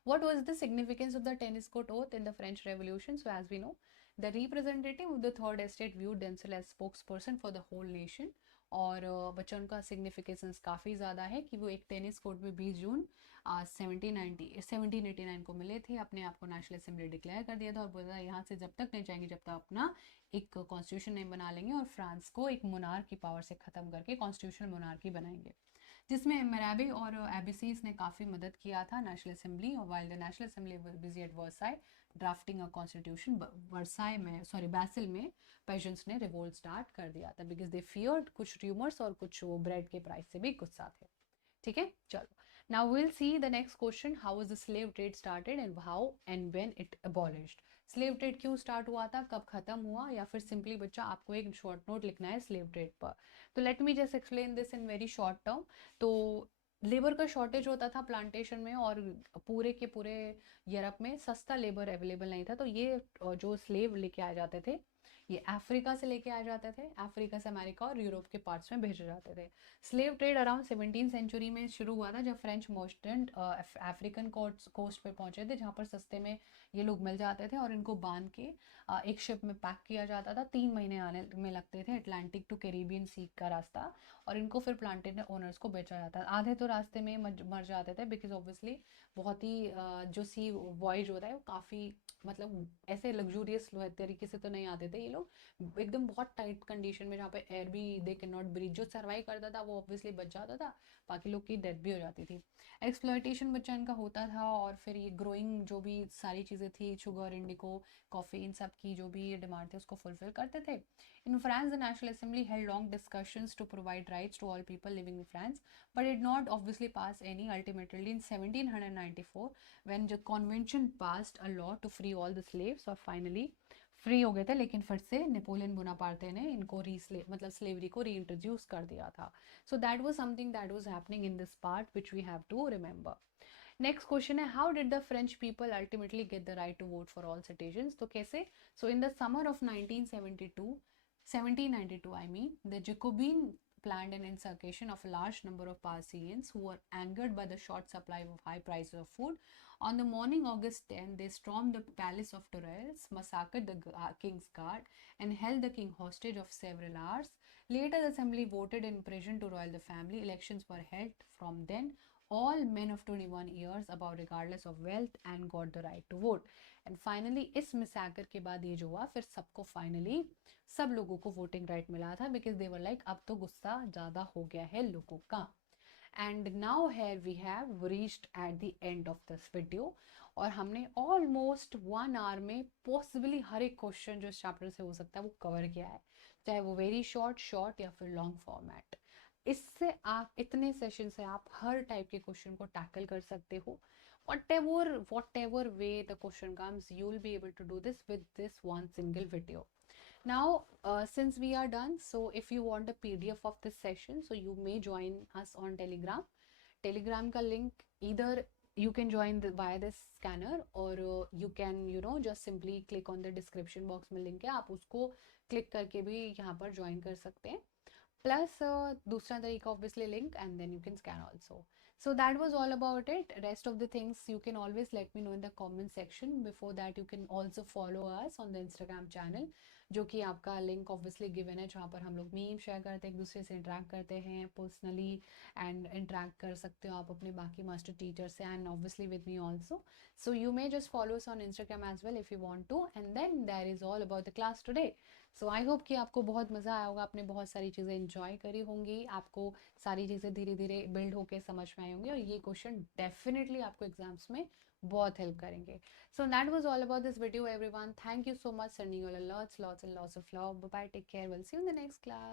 What was the significance of the tennis court oath in the French Revolution? So as we know, the representative of the third estate viewed themselves as spokesperson for the whole nation. और बच्चों का significance काफ़ी ज़्यादा है कि वो एक tennis court में 20 जून 1789 को मिले थे, अपने आप को नेशनल असेंबली डिक्लेयर कर दिया था, और बोला यहाँ से जब तक नहीं जाएंगे जब तक अपना एक कॉन्स्टिट्यूशन नहीं बना लेंगे, और फ्रांस को एक मोनार्क की पावर से ख़त्म करके कॉन्स्टिट्यूशनल मोनार्की बनाएंगे. जिसमें मेराबे और एबीसीज ने काफ़ी मदद किया था नेशनल असेंबली. और while the national assembly was busy at Versailles drafting a constitution, Bastille में पेशेंट्स ने रिवोल्ट स्टार्ट कर दिया था, बिकॉज दे फियर्ड कुछ र्यूमर्स और कुछ वो ब्रेड के प्राइस से भी गुस्सा थे. ठीक है, चलो now will see the next question. How was the slave trade started and how and when it abolished. Slave trade क्यों स्टार्ट हुआ था, कब खत्म हुआ, या फिर सिंपली बच्चा आपको एक शॉर्ट नोट लिखना है स्लेव ट्रेड पर. तो let me just explain this in very short term. तो लेबर का शॉर्टेज होता था प्लांटेशन में, और पूरे के पूरे यूरोप में सस्ता लेबर अवेलेबल नहीं था, तो ये जो स्लेव लेके आए जाते थे ये अफ्रीका से लेके आ जाते थे, अफ्रीका से अमेरिका और यूरोप के पार्ट्स में भेजे जाते थे। स्लेव ट्रेड अराउंड 17 सेंचुरी में शुरू हुआ था, जब फ्रेंच मर्चेंट अफ्रीकन कोस्ट पे पहुंचे थे, जहाँ पर सस्ते में ये लोग मिल जाते थे और इनको बांध के एक शिप में पैक किया जाता था। 3 महीने आने में लगते थे, अटलांटिक टू कैरिबियन सी का रास्ता, और इनको फिर प्लांटेशन ओनर्स को बेचा जाता था। आधे तो रास्ते में मर जाते थे, बिकॉज ऑब्वियसली बहुत ही जो सी वॉयज होता है वो काफ़ी मतलब ऐसे लग्जूरियस तरीके से तो नहीं आते थे ये लोग, एकदम बहुत टाइट कंडीशन में, जहाँ पे एयर भी दे कैन नॉट ब्रीथ। जो सर्वाइव करता था वो ऑब्वियसली बच जाता था, बाकी लोग की डेथ भी हो जाती थी। एक्सप्लॉयटेशन बच्चा इनका होता था, और फिर ये ग्रोइंग जो भी सारी चीज़ें थी, शुगर, इंडिको, कॉफ़ी, इन सब की जो भी डिमांड थी उसको फुलफिल करते थे। In France the national assembly held long discussions to provide rights to all people living in France, but did not obviously pass any. Ultimately in 1794 when the convention passed a law to free all the slaves, और finally free हो गए थे, लेकिन फिर से Napoleon Bonaparte ने इनको मतलब स्लेवरी को रीइंट्रोड्यूस कर दिया था। So that was something that was happening in this part which we have to remember. Next question है, how did the French people ultimately get the right to vote for all citizens? तो कैसे? So in the summer of 1792 I mean, the Jacobin planned an insurrection of a large number of Parisians who were angered by the short supply of high prices of food. On the morning August 10, they stormed the palace of Tourelles, massacred the king's guard, and held the king hostage of several hours. Later, the assembly voted in prison to royal the family. Elections were held from then. All men of 21 years above, regardless of wealth, and got the right to vote. And finally इस मिसैकर के बाद ये जो हुआ, फिर सबको finally सब लोगों को वोटिंग राइट मिला था, बिकॉज दे वर लाइक अब तो गुस्सा ज़्यादा हो गया है लोगों का। And now here we have reached at the end of this video, और हमने ऑलमोस्ट 1 आवर में पॉसिबली हर एक क्वेश्चन जो इस चैप्टर से हो सकता है वो कवर किया है, चाहे वो वेरी शॉर्ट या फिर लॉन्ग फॉर्मेट। इससे आप इतने सेशन से आप हर टाइप के क्वेश्चन को टैकल कर सकते हो। whatever way the question comes, you will be able to do this with this one single video. Now since we are done, so if you want a PDF of this session, so you may join us on Telegram ka link either you can join via this scanner, or you can just simply click on the description box में link है, आप उसको click करके भी यहाँ पर join कर सकते हैं। Plus दूसरा तरीका obviously link, and then you can scan also. So that was all about it. Rest of the things you can always let me know in the comment section. Before that you can also follow us on the Instagram channel, जो कि आपका link obviously given है, जहाँ पर हम लोग meme share करते हैं, एक दूसरे से इंटरेक्ट करते हैं पर्सनली, एंड इंटरेक्ट कर सकते हो आप अपने बाकी मास्टर टीचर से, and obviously with me also. So you may just follow us on Instagram as well if you want to, and then that is all about the class today. So I hope कि आपको बहुत मज़ा आया होगा, आपने बहुत सारी चीज़ें इंजॉय करी होंगी, आपको सारी चीज़ें धीरे धीरे बिल्ड होकर समझ में आई होंगी, और ये क्वेश्चन डेफिनेटली आपको एग्जाम्स में बहुत हेल्प करेंगे. So that was all about this video, everyone. Thank you so much. Sending you all lots and lots of love. Bye bye. Take care. We'll see you in the next class.